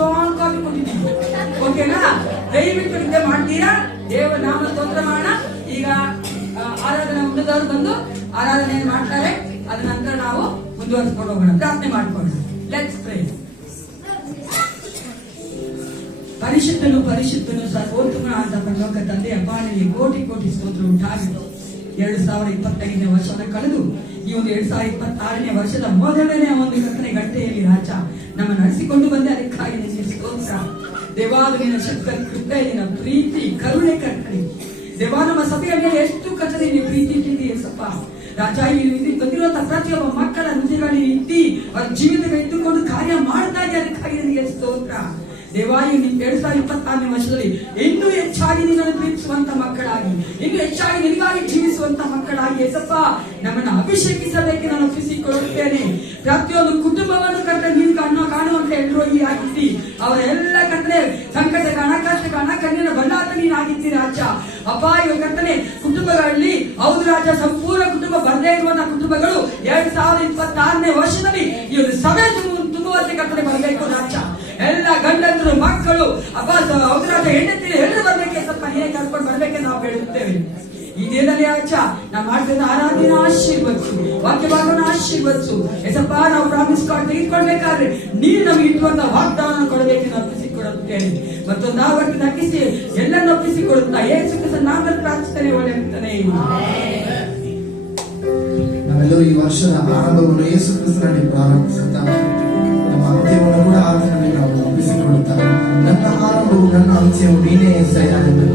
Strong coffee ಕೊಟ್ಟಿದ್ದೀನಿ. ಓಕೆನಾ? ದಯವಿಟ್ಟು ನಿದ್ದೆ ಮಾಡ್ತೀರಾ? ದೇವ ನಾಮ ಸ್ತೋತ್ರ ಮಾಡೋಣ. ಈಗ ಆರಾಧನಾ ಮುಂದದವರು ಬಂದು ಆರಾಧನೆ ಮಾಡ್ತಾರೆ. ಅದ ನಂತರ ನಾವು ಮುಂದುವರಿಸಿಕೊಂಡು ಹೋಗೋಣ. ಪ್ರಾರ್ಥನೆ ಮಾಡ್ಕೊಳ್ಳೋಣ. Let's pray. ಪರಿಶುದ್ಧನು ಪರಿಶುದ್ಧನು ಸರ್ವೋತ್ತಮ ಅಂತ ಪರಲೋಕ ತಂದೆ ಅಪ್ಪ, ನಿಮಗೆ ಕೋಟಿ ಕೋಟಿ ಸ್ತೋತ್ರ ಉಂಟಾಗಲಿ. 2025ನೇ ವರ್ಷವನ್ನು ಕಳೆದು ಈ ಒಂದು 2026ನೇ ವರ್ಷದ ಮೊದಲನೇ ಒಂದು ಕರ್ತನೆ ಗಂಟೆಯಲ್ಲಿ ರಾಜ ನಮ್ಮ ನಡೆಸಿಕೊಂಡು ಬಂದೆ. ಅದಕ್ಕಾಗಿ ನಿಮಗೆ ಸ್ತೋತ್ರ ದೇವಾದ. ನಿನ್ನ ಶಕ್ತಿ, ಕೃಪೆ, ನಿನ್ನ ಪ್ರೀತಿ, ಕರುಣೆ ಕರ್ತನೆ ದೇವ ನಮ್ಮ ಸಭೆಯ ಮೇಲೆ ಎಷ್ಟು ಕರ್ತನೆ ನೀನು ಪ್ರೀತಿ ಇಟ್ಟಿದೆಯಪ್ಪ ರಾಜ. ಇಲ್ಲಿ ಬಂದಿರುವಂತಹ ಪ್ರತಿಯೊಬ್ಬ ಮಕ್ಕಳ ಹೃದಯಗಳಲ್ಲಿ ಇಟ್ಟಿ ಅವರ ಜೀವಿತಗಳು ಇಟ್ಟುಕೊಂಡು ಕಾರ್ಯ ಮಾಡ್ತಾ ಇದೆ. ಅದಕ್ಕಾಗಿ ನಿನಗೆ ಸ್ತೋತ್ರ ದೇವ. 2026ನೇ ವರ್ಷದಲ್ಲಿ ಇನ್ನೂ ಹೆಚ್ಚಾಗಿ ನಿನ್ನನ್ನು ಪ್ರೀತಿಸುವಂತ ಮಕ್ಕಳಾಗಿ, ಇನ್ನೂ ಹೆಚ್ಚಾಗಿ ನಿನಗಾಗಿ ಜೀವಿಸುವಂತ ಮಕ್ಕಳಾಗಿ ಯೇಸಪ್ಪ ನಮ್ಮನ್ನು ಅಭಿಷೇಕಿಸಬೇಕು. ನಾನು ಒಪ್ಪಿಸಿಕೊಳ್ಳುತ್ತೇನೆ. ಪ್ರತಿಯೊಂದು ಕುಟುಂಬವನ್ನು ಕರ್ತನೆ ನೀನು ಕಾಣುವಂತ ಎಲ್ಲರೂ ಈ ಆಗಿದ್ದಿ. ಅವರೆಲ್ಲ ಕರ್ತನೆ ಸಂಕಟದ ಹಣ ಕಣ್ಣಿನ ಬಣ್ಣಾತ ನೀನಾಗಿದ್ದಿ ರಾಜ. ಅಪ್ಪ ಇವ ಕರ್ತನೆ ಕುಟುಂಬಗಳಲ್ಲಿ ಹೌದು ರಾಜ, ಸಂಪೂರ್ಣ ಕುಟುಂಬ ಬರದೇ ಇರುವಂತಹ ಕುಟುಂಬಗಳು 2026ನೇ ವರ್ಷದಲ್ಲಿ ಈ ಒಂದು ಸಭೆ ತುಂಬುವಂತೆ ಕರ್ತನೆ ಬರಬೇಕು ರಾಜ. ಎಲ್ಲ ಗಂಡಂತರು ಮಕ್ಕಳು ಅಪ್ಪ ಹೌದು ರಾಜ, ಹೆಂಡತಿ ಎಲ್ಲರೂ ಬರ್ಬೇಕೆ ಸ್ವಲ್ಪ ನೀನೇ ಕರ್ಕೊಂಡು ಬರ್ಬೇಕೆ ನಾವು ಬೇಡುತ್ತೇವೆ. ಈ ದಿನದಲ್ಲಿ ರಾಜ ನಾವು ಮಾಡ್ತಿದ್ದ ಆರಾಧನೆ ಆಶೀರ್ವದಿಸು, ವಾಕ್ಯಭಾಗವನ್ನು ಆಶೀರ್ವದಿಸು ಯೇಸಪ್ಪ. ನಾವು ಪ್ರಾಮಿಸ್ ಕಾರ್ಡ್ ತೆಗೆದುಕೊಳ್ಬೇಕಾದ್ರೆ ನೀನು ನಮಗೆ ಇಟ್ಟುವಂತ ವಾಗ್ದಾನ ಕೊಡಬೇಕು ಒಪ್ಪಿಸಿಕೊಡುತ್ತೇನೆ. ಮತ್ತೊಂದು ಆವರ್ತಿ ನಕ್ಕಿಸಿ ಎಲ್ಲರನ್ನು ಒಪ್ಪಿಸಿಕೊಡುತ್ತಾ ಯೇಸು ಕ್ರಿಸ್ತನ ನಾಮದಲ್ಲಿ ಪ್ರಾರ್ಥಿಸ್ತೇನೆ. ಒಳ್ಳೆಯ ನಾವೆಲ್ಲರೂ ಈ ವರ್ಷದ ಆರಂಭವನ್ನು ಯೇಸು ಕ್ರಿಸ್ತನಲ್ಲಿ ಪ್ರಾರಂಭಿಸುತ್ತಾ ನಮ್ಮ ಅಂತ್ಯವನ್ನು ಕೂಡ ಆತನಲ್ಲಿ ನಾವು ಒಪ್ಪಿಸಿಕೊಳ್ಳುತ್ತಾ ನನ್ನ ಆರಂಭವು ನನ್ನ ಅಂತ್ಯವು ನೀನೇ ಎಸೆಯ ಎಂದು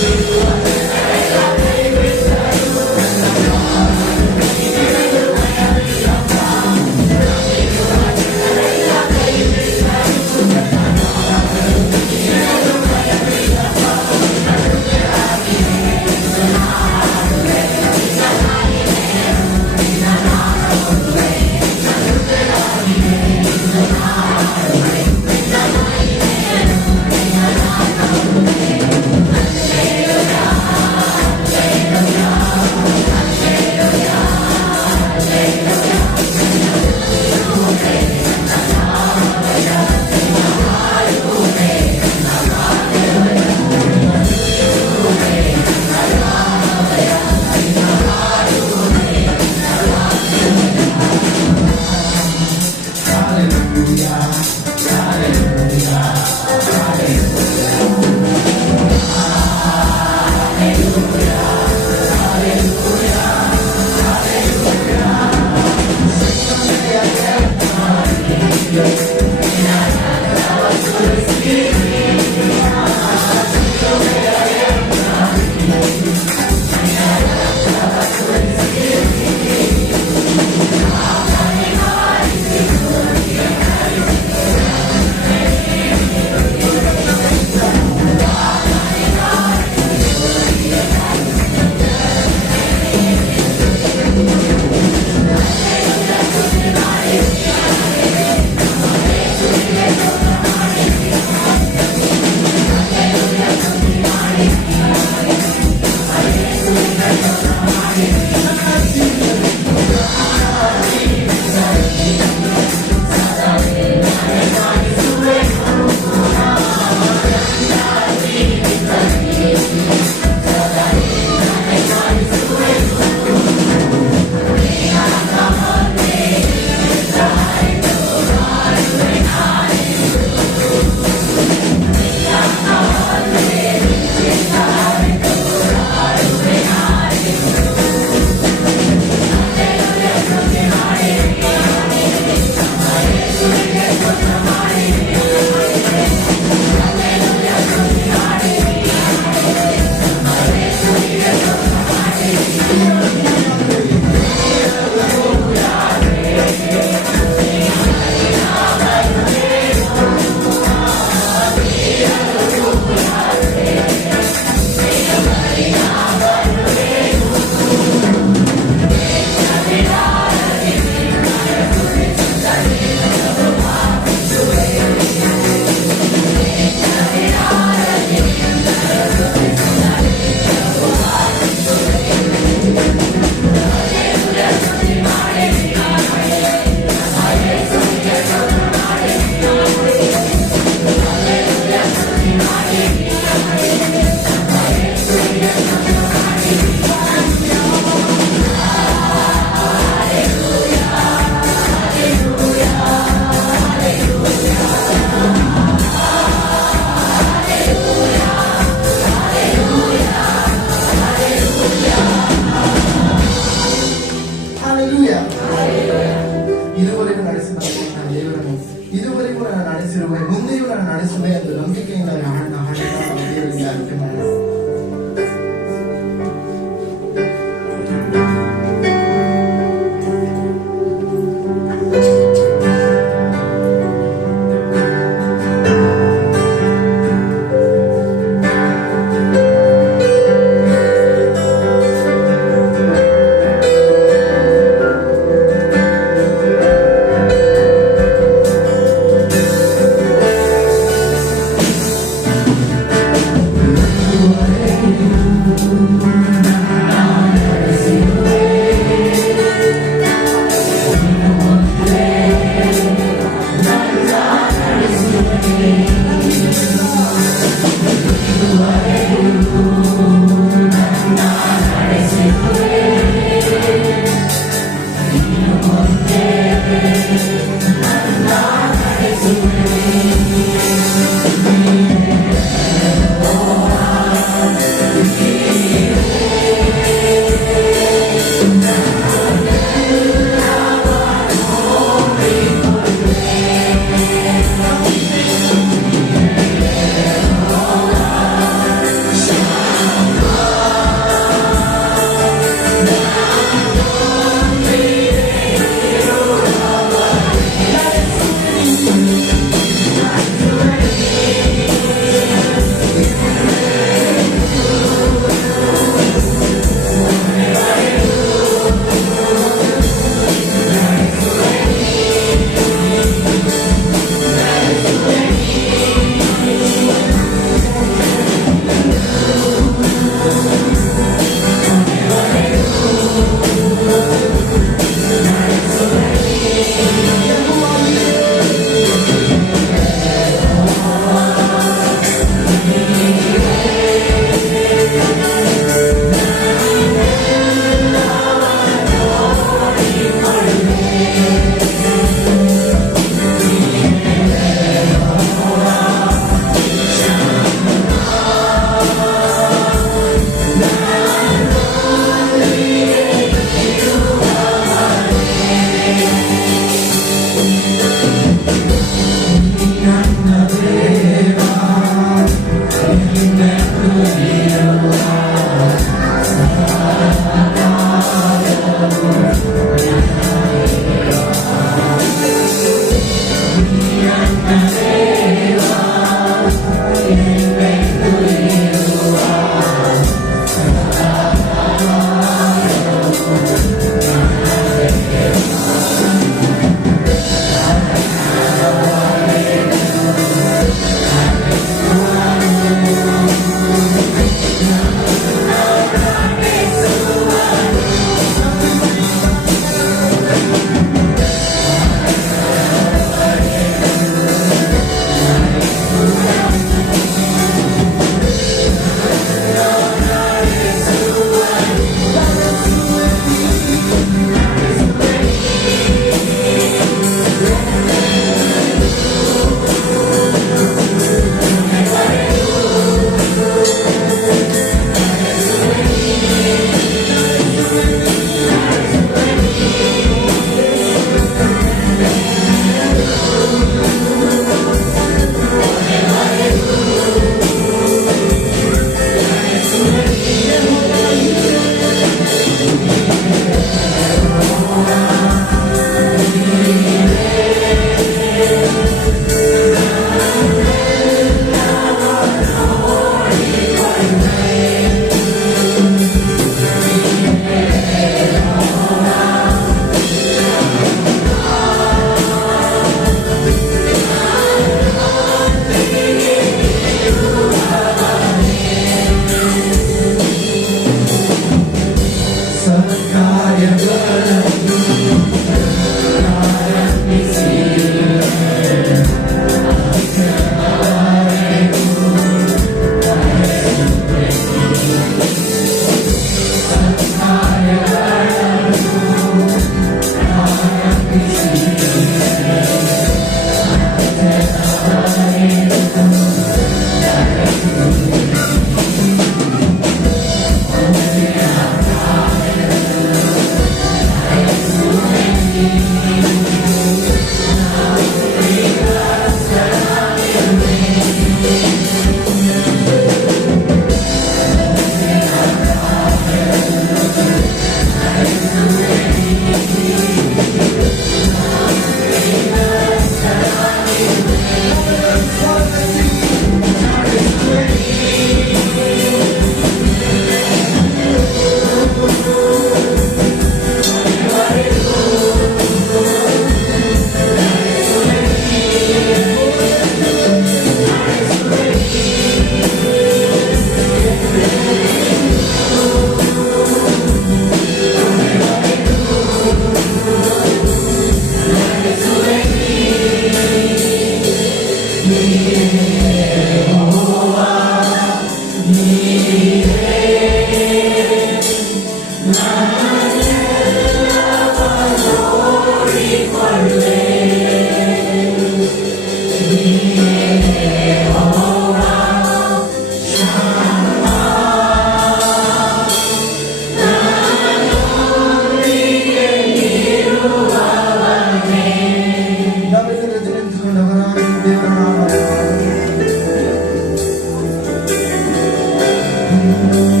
Yeah.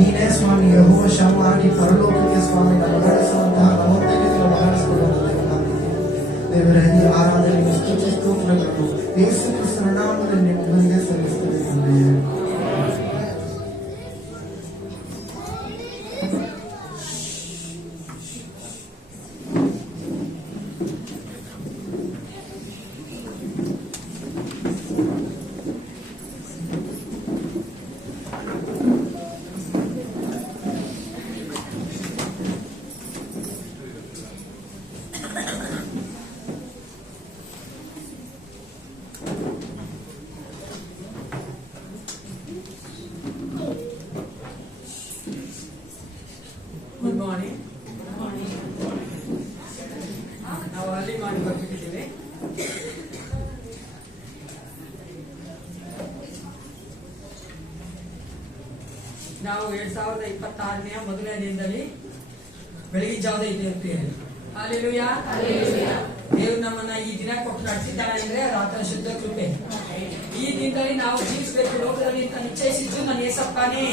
ನೀನೇ ಸ್ವಾಮಿ ಯೆಹೋವ ಶಮ್ಮಾಗಿ ಪರಲೋಕಕ್ಕೆ ಸ್ವಾಮಿ ನಮ್ಮ ನಡೆಸುವಂತಹ ನಮ್ಮೊಂದಿಗೆ ಮಹಾರಿಸಿಕೊಳ್ಳುವಂತ ದೇವರೇ, ಈ ಆರಾಧನೆಗೆ ಸ್ತುತಿ ಸ್ತೋತ್ರಗಳನ್ನು ಯೇಸು ಕ್ರಿಸ್ತನ ನಾಮದಲ್ಲಿ ನಿಮ್ಮೊಂದಿಗೆ ಸಲ್ಲಿಸುತ್ತೇವೆ ತಂದೆಯೇ. Good morning. ನಾವು ಅಲ್ಲಿ ಮಾಡಿ ಬರ್ಬಿಟ್ಟಿದ್ದೇವೆ. ನಾವು 2026ನೇ ಮೊದಲನೇ ದಿನದಲ್ಲಿ ಬೆಳಗ್ಗೆ ಜಾವದ ಇದ್ದೇವೆ. ಹಲ್ಲೆಲೂಯಾ. ದೇವರು ನಮ್ಮನ್ನ ಈ ದಿನ ಕೊಟ್ಟು ನಡೆಸಿದ್ದಾನೆ ಅಂದ್ರೆ ಅದು ಆತನ ಶುದ್ಧ ಕೃಪೆ. ಈ ದಿನದಲ್ಲಿ ನಾವು ಜೀವಿಸಬೇಕು ಲೋಕದಲ್ಲಿ ಅಂತ ನಿಶ್ಚಯಿಸಿದ್ದು ನನ್ನ ಏಸಪ್ಪನೇ.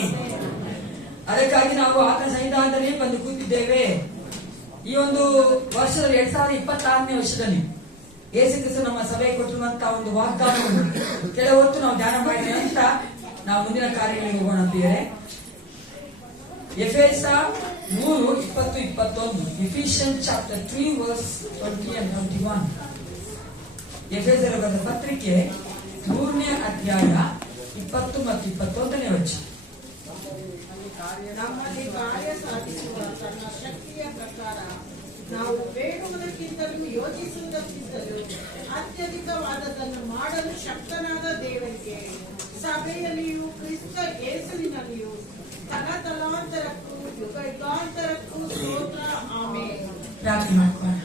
ಅದಕ್ಕಾಗಿ ನಾವು ಆತನ ಸನ್ನಿಧಾನದಲ್ಲಿ ಬಂದು ಕೂತಿದ್ದೇವೆ. ಈ ಒಂದು ವರ್ಷದಲ್ಲಿ 2026ನೇ ವರ್ಷದಲ್ಲಿ ಯೇಸು ಕ್ರಿಸ್ತ ನಮ್ಮ ಸಭೆ ಕೊಟ್ಟಿರುವಂತಹ ಒಂದು ವಾಗ್ದಾನವನ್ನು ಕೆಲವು ಹೊತ್ತು ನಾವು ಧ್ಯಾನ ಮಾಡಿದ ನಂತರ ನಾವು ಮುಂದಿನ ಕಾರ್ಯಗಳಿಗೆ ಹೋಗೋಣ ಅಂತಿದ್ದಾರೆ. ಎಫೆಸ 3:20-21, Ephesians chapter 3 verse 20 and 21. ಎಫೆಸರ ಬರೆದ ಪತ್ರಿಕೆ 3ನೇ ಅಧ್ಯಾಯ 20 ಮತ್ತು 21ನೇ ವಚನ. ನಮ್ಮಲ್ಲಿ ಕಾರ್ಯ ಸಾಧಿಸುವ ತನ್ನ ಶಕ್ತಿಯ ಪ್ರಕಾರ ನಾವು ಬೇಡುವುದಕ್ಕಿಂತಲೂ ಯೋಚಿಸುವುದಕ್ಕಿಂತಲೂ ಅತ್ಯಧಿಕವಾದದನ್ನು ಮಾಡಲು ಶಕ್ತನಾದ ದೇವರಿಗೆ ಸಭೆಯಲ್ಲಿಯೂ ಕ್ರಿಸ್ತ ಯೇಸುವಿನಲ್ಲಿಯೂ ತಲತಲಾಂತರಕ್ಕೂ ಯುಗಾಂತರಕ್ಕೂ ಸ್ತೋತ್ರ. ಆಮೆನ್. ಪ್ರಾರ್ಥನೆ ಮಾಡ್ಕೊಳ್ಳೋಣ.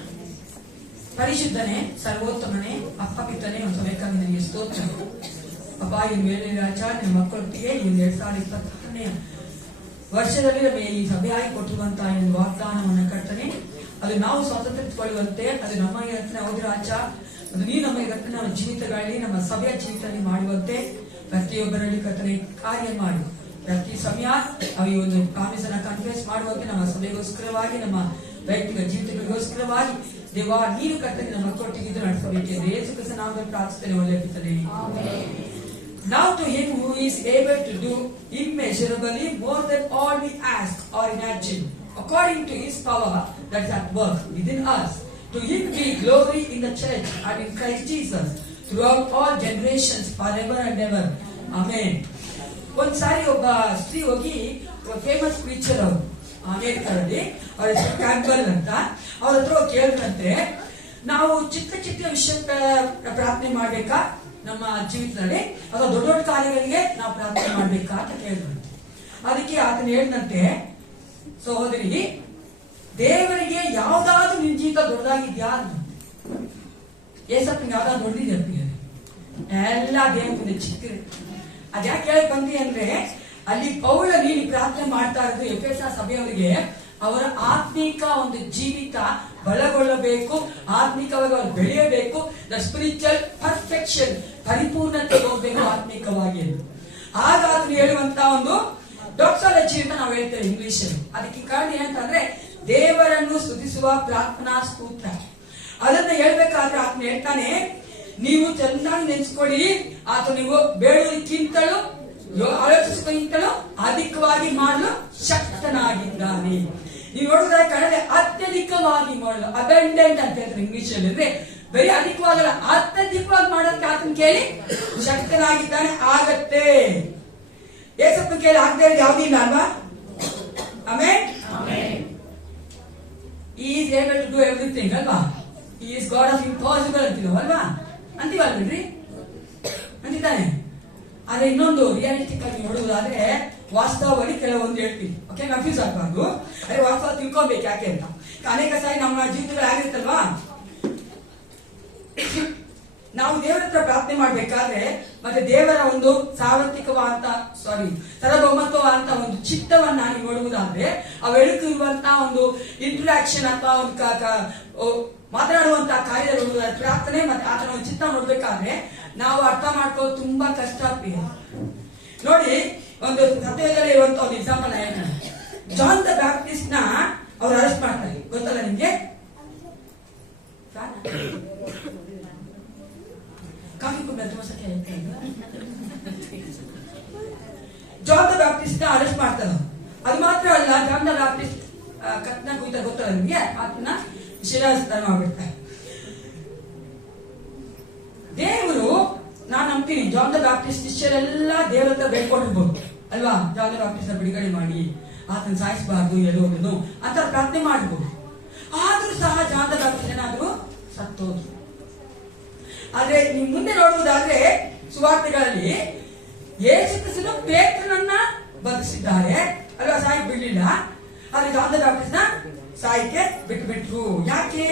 ಪರಿಶುದ್ಧನೇ, ಸರ್ವೋತ್ತಮನೇ, ಅಪ್ಪಪಿತನೇ ಒಂದು ಸಭೆಗಾಗಿ ನನಗೆ ಸ್ತೋತ್ರ. ಅಪ್ಪ, ಈ ಮೇಲೆ ರಾಜ ನಿಮ್ಮ ಮಕ್ಕಳೊಟ್ಟಿಗೆ ಈ 2026ನೇ ವರ್ಷದಲ್ಲಿ ನಮಗೆ ಈ ಸಭೆಯಾಗಿ ಕೊಟ್ಟಿರುವಂತಹ ಈ ವಾಗ್ದಾನವನ್ನು ಕರ್ತನೆ, ಅದು ನಾವು ಸ್ವಾತಂತ್ರ್ಯಕೊಳ್ಳುವಂತೆ ಅದು ನಮಗೆ ಹೌದು ರಾಜ, ಅದು ನೀ ನಮಗೆ ನಮ್ಮ ಜೀವಿತಗಳಲ್ಲಿ ನಮ್ಮ ಸಭೆಯ ಜೀವಿತದಲ್ಲಿ ಮಾಡುವಂತೆ ಪ್ರತಿಯೊಬ್ಬರಲ್ಲಿ ಕರ್ತನೆ ಕಾರ್ಯ ಮಾಡಿ. ಪ್ರತಿ ಸಮಯ ನಾವು ಈ ಒಂದು ಪ್ರಾಮಿಸನ್ನ ಕನ್ಫ್ಯೂಸ್ ಮಾಡುವಂತೆ ನಮ್ಮ ಸಭೆಗೋಸ್ಕರವಾಗಿ ನಮ್ಮ ವೈಯಕ್ತಿಕ ಜೀವಿತಗಳಿಗೋಸ್ಕರವಾಗಿ ದೇವಾ ನೀನು ಕರ್ತನೆ ನಮ್ಮ ಮಕ್ಕಳೊಟ್ಟಿಗೆ ನಡೆಸಬೇಕೆಂದು ಯೇಸು ಕ್ರಿಸ್ತನ ನಾಮದಲ್ಲಿ ಪ್ರಾರ್ಥಿಸುತ್ತೇನೆ. ಒಳ್ಳೆಯ ಪಿತನೇ. Now to him who is able to do immeasurably more than all we ask or imagine, according to his power that is at work within us, to him be glory in the church and in Christ Jesus throughout all generations forever and ever. Amen. ಒಂದ್ ಸಾರಿ ಒಬ್ಬ ಸ್ತ್ರೀ ಹೋಗಿ famous preacher ಅವರು ಅಮೇರಿಕಾದಲ್ಲಿ, ಅವ್ರ ಹೆಸರು ಕ್ಯಾಂಪಲ್ ಅಂತ, ಅವ್ರ ಹತ್ರ ಕೇಳಿದ್ರಂತೆ, ನಾವು ಚಿಕ್ಕ ಚಿಕ್ಕ ವಿಷಯಕ್ಕೆ ಪ್ರಾರ್ಥನೆ ಮಾಡ್ಬೇಕಾ ನಮ್ಮ ಜೀವಿತದಲ್ಲಿ, ಅಥವಾ ದೊಡ್ಡ ದೊಡ್ಡ ಕಾರ್ಯಗಳಿಗೆ ನಾವು ಪ್ರಾರ್ಥನೆ ಮಾಡ್ಬೇಕಾ ಅಂತ ಕೇಳಿದ್ರಂತೆ. ಅದಕ್ಕೆ ಆತನ ಹೇಳಿದಂತೆ, ಸಹೋದರಿ, ದೇವರಿಗೆ ಯಾವ್ದಾದ್ರು ನಿನ್ ಜೀವಿತ ದೊಡ್ಡದಾಗಿದ್ಯಾ? ಏಸಪ್ಪನಿಗೆ ಯಾವ್ದಾದ್ರು ದೊಡ್ಡದಿದೆ? ಎಲ್ಲ ದೇವ್ರ ಮುಂದೆ ಚಿಕ್ಕ. ಅದ್ಯಾಕೆ ಹೇಳಕ್ ಬಂದಿ ಅಂದ್ರೆ, ಅಲ್ಲಿ ಪೌಲ ನೀನು ಪ್ರಾರ್ಥನೆ ಮಾಡ್ತಾ ಇರೋದು ಎಫೆಸ ಸಭೆಯವರಿಗೆ ಅವರ ಆತ್ಮಿಕ ಒಂದು ಜೀವಿತ ಬಲಗೊಳ್ಳಬೇಕು, ಆತ್ಮಿಕವಾಗಿ ಅವರು ಬೆಳೆಯಬೇಕು, ದ ಸ್ಪಿರಿಚುವಲ್ ಪರ್ಫೆಕ್ಷನ್, ಪರಿಪೂರ್ಣತೆ ಹೋಗ್ಬೇಕು ಆತ್ಮಿಕವಾಗಿ. ಆಗ ಅದನ್ನು ಹೇಳುವಂತ ಒಂದು ಡಾಕ್ಟರಜಿ ಅಂತ ನಾವು ಹೇಳ್ತೇವೆ ಇಂಗ್ಲಿಷ್. ಅದಕ್ಕೆ ಕಾರಣ ಏನಂತಂದ್ರೆ ದೇವರನ್ನು ಸ್ತುತಿಸುವ ಪ್ರಾರ್ಥನಾ ಸ್ತೋತ್ರ. ಅದನ್ನ ಹೇಳ್ಬೇಕಾದ್ರೆ ಆತನ ಹೇಳ್ತಾನೆ, ನೀವು ಚೆನ್ನಾಗಿ ನೆನೆಸ್ಕೊಳ್ಳಿ, ಆತ ನೀವು ಬೇಡುವುದಕ್ಕಿಂತಲೂ ಆಲೋಚಿಸುವುದಕ್ಕಿಂತಲೂ ಅಧಿಕವಾಗಿ ಮಾಡಲು ಶಕ್ತನಾಗಿದ್ದಾನೆ. ನೀವು ನೋಡಿದ್ರೆ ಕನ್ನಡ ಅತ್ಯಧಿಕವಾಗಿ ಮಾಡಲು, ಅಬೆಂಡೆಂಟ್ ಅಂತ ಹೇಳ್ತಾರೆ ಇಂಗ್ಲಿಷ್ ಅಲ್ಲಿ. ಅಂದ್ರೆ ಬರೀ ಅಧಿಕವಾಗಲ್ಲ, ಅತ್ಯಧಿಕವಾಗಿ ಮಾಡೋದಕ್ಕೆ ಆತನ ಕೇಳಿ ಶಕ್ತನಾಗಿದ್ದಾನೆ. ಆಗತ್ತೆ. ಏಸಪ್ಪ ಕೇಳಿ ಆಗದೆ ಯಾವುದೂ ಇಲ್ಲ ಅಲ್ವಾ? Amen. He is able to do everything ಅಲ್ವಾ? He is God of impossible ಅಂತೀವಿ ಅಲ್ವಾ? ಅಂತೀವಲ್ರಿ? ಅಂತಿದ್ದಾನೆ. ಆದ್ರೆ ಇನ್ನೊಂದು ರಿಯಾಲಿಸ್ಟಿಕ್ ಆಗಿ ನೋಡುವುದಾದ್ರೆ ವಾಸ್ತವವಾಗಿ ಕೆಲವೊಂದು ಹೇಳ್ತೀವಿ. ಓಕೆ, ಕನ್ಫ್ಯೂಸ್ ಆಗಬಾರ್ದು. ಅದೇ ವಾಸ್ತವ ತಿಳ್ಕೊಬೇಕು ಯಾಕೆ ಅಂತ. ಅನೇಕ ಸಾರಿ ನಮ್ಮ ಜೀವಿತಗಳು ಆಗಿರುತ್ತಲ್ವಾ, ನಾವು ದೇವರ ಹತ್ರ ಪ್ರಾರ್ಥನೆ ಮಾಡ್ಬೇಕಾದ್ರೆ ಮತ್ತೆ ದೇವರ ಒಂದು ಸಾರ್ವತ್ರಿಕವಾದಂತ ಒಂದು ಚಿತ್ತವನ್ನ ನೀವು ನೋಡುವುದಾದ್ರೆ ಅವೆಳಕು ಇರುವಂತಹ ಒಂದು ಇಂಟ್ರಾಕ್ಷನ್ ಅಥವಾ ಒಂದು ಮಾತನಾಡುವಂತಹ ಕಾರ್ಯ ಪ್ರಾರ್ಥನೆ ಮತ್ತೆ ಆತನ ಒಂದು ಚಿತ್ತ ನೋಡ್ಬೇಕಾದ್ರೆ ನಾವು ಅರ್ಥ ಮಾಡ್ಕೊಳ್ಳೋದು ತುಂಬಾ ಕಷ್ಟ ಆಗ್ತದೆ. ನೋಡಿ, ಒಂದು ಸತ್ಯದಲ್ಲಿ ಇರುವಂತ ಒಂದು ಎಕ್ಸಾಂಪಲ್ ಹೇಳ್ತಾನೆ. ಜಾನ್ ದ ಬ್ಯಾಪ್ಟಿಸ್ಟ್ ನ ಅವ್ರು ಅರೆಸ್ಟ್ ಮಾಡ್ತಾರೆ, ಗೊತ್ತಲ್ಲ ನಿಮ್ಗೆ? ಕಾಫಿ ಕುಡಿದ ದೋಸಕ್ಕೆ ಜಾನ್ ದ ಬ್ಯಾಪ್ಟಿಸ್ಟ್ ನ ಅರೆಸ್ಟ್ ಮಾಡ್ತಾರೆ. ಅದು ಮಾತ್ರ ಅಲ್ಲ, ಜಾನ್ ದ ಬ್ಯಾಪ್ಟಿಸ್ಟ್ ಕತ್ನ ಕುಯ್ತ ಗೊತ್ತಲ್ಲ ನಿಮ್ಗೆ, ಆತನ ಶಿಲಾಸ್ತಾನ ಮಾಡ್ಬಿಡ್ತಾರೆ. ದೇವರು, ನಾನು ನಂಬ್ತೀನಿ, ಜಾನ್ ದ ಬ್ಯಾಪ್ಟಿಸ್ಟ್ ಶಿಷ್ಯರೆಲ್ಲ ದೇವರ ಹತ್ರ ಬೇಡ್ಕೊಂಡಿರ್ಬೋದು ಅಲ್ವಾ? ಜಾನ್ ದ ಬ್ಯಾಪ್ಟಿಸ್ಟ್ ಬಿಡುಗಡೆ ಮಾಡಿ, ಆತನ ಸಾಯಿಸಬಾರ್ದು ಎಲ್ಲೋದನ್ನು ಅಂತ ಪ್ರಾರ್ಥನೆ ಮಾಡಬಹುದು. ಆದ್ರೂ ಸಹ ಜಾನ್ ದ ಬ್ಯಾಪ್ಟಿಸ್ಟ್ ಏನಾದ್ರು ಸತ್ತೋದ್ರು. ಆದ್ರೆ ನೀವು ಮುಂದೆ ನೋಡುವುದಾದ್ರೆ ಸುವಾರ್ತೆಗಳಲ್ಲಿ ಯೇಸು ಕ್ರಿಸ್ತನು ಪೇತ್ರನನ್ನ ಬದುಕಿಸಿದ್ದಾರೆ ಅಲ್ವಾ? ಸಾಯಕ್ ಬಿಡ್ಲಿಲ್ಲ. ಆದ್ರೆ ಜಾನ್ ದ ಬ್ಯಾಪ್ಟಿಸ್ಟ್ ನ ಸಾಯಕ್ಕೆ ಬಿಟ್ಬಿಟ್ರು. ಯಾಕೆ?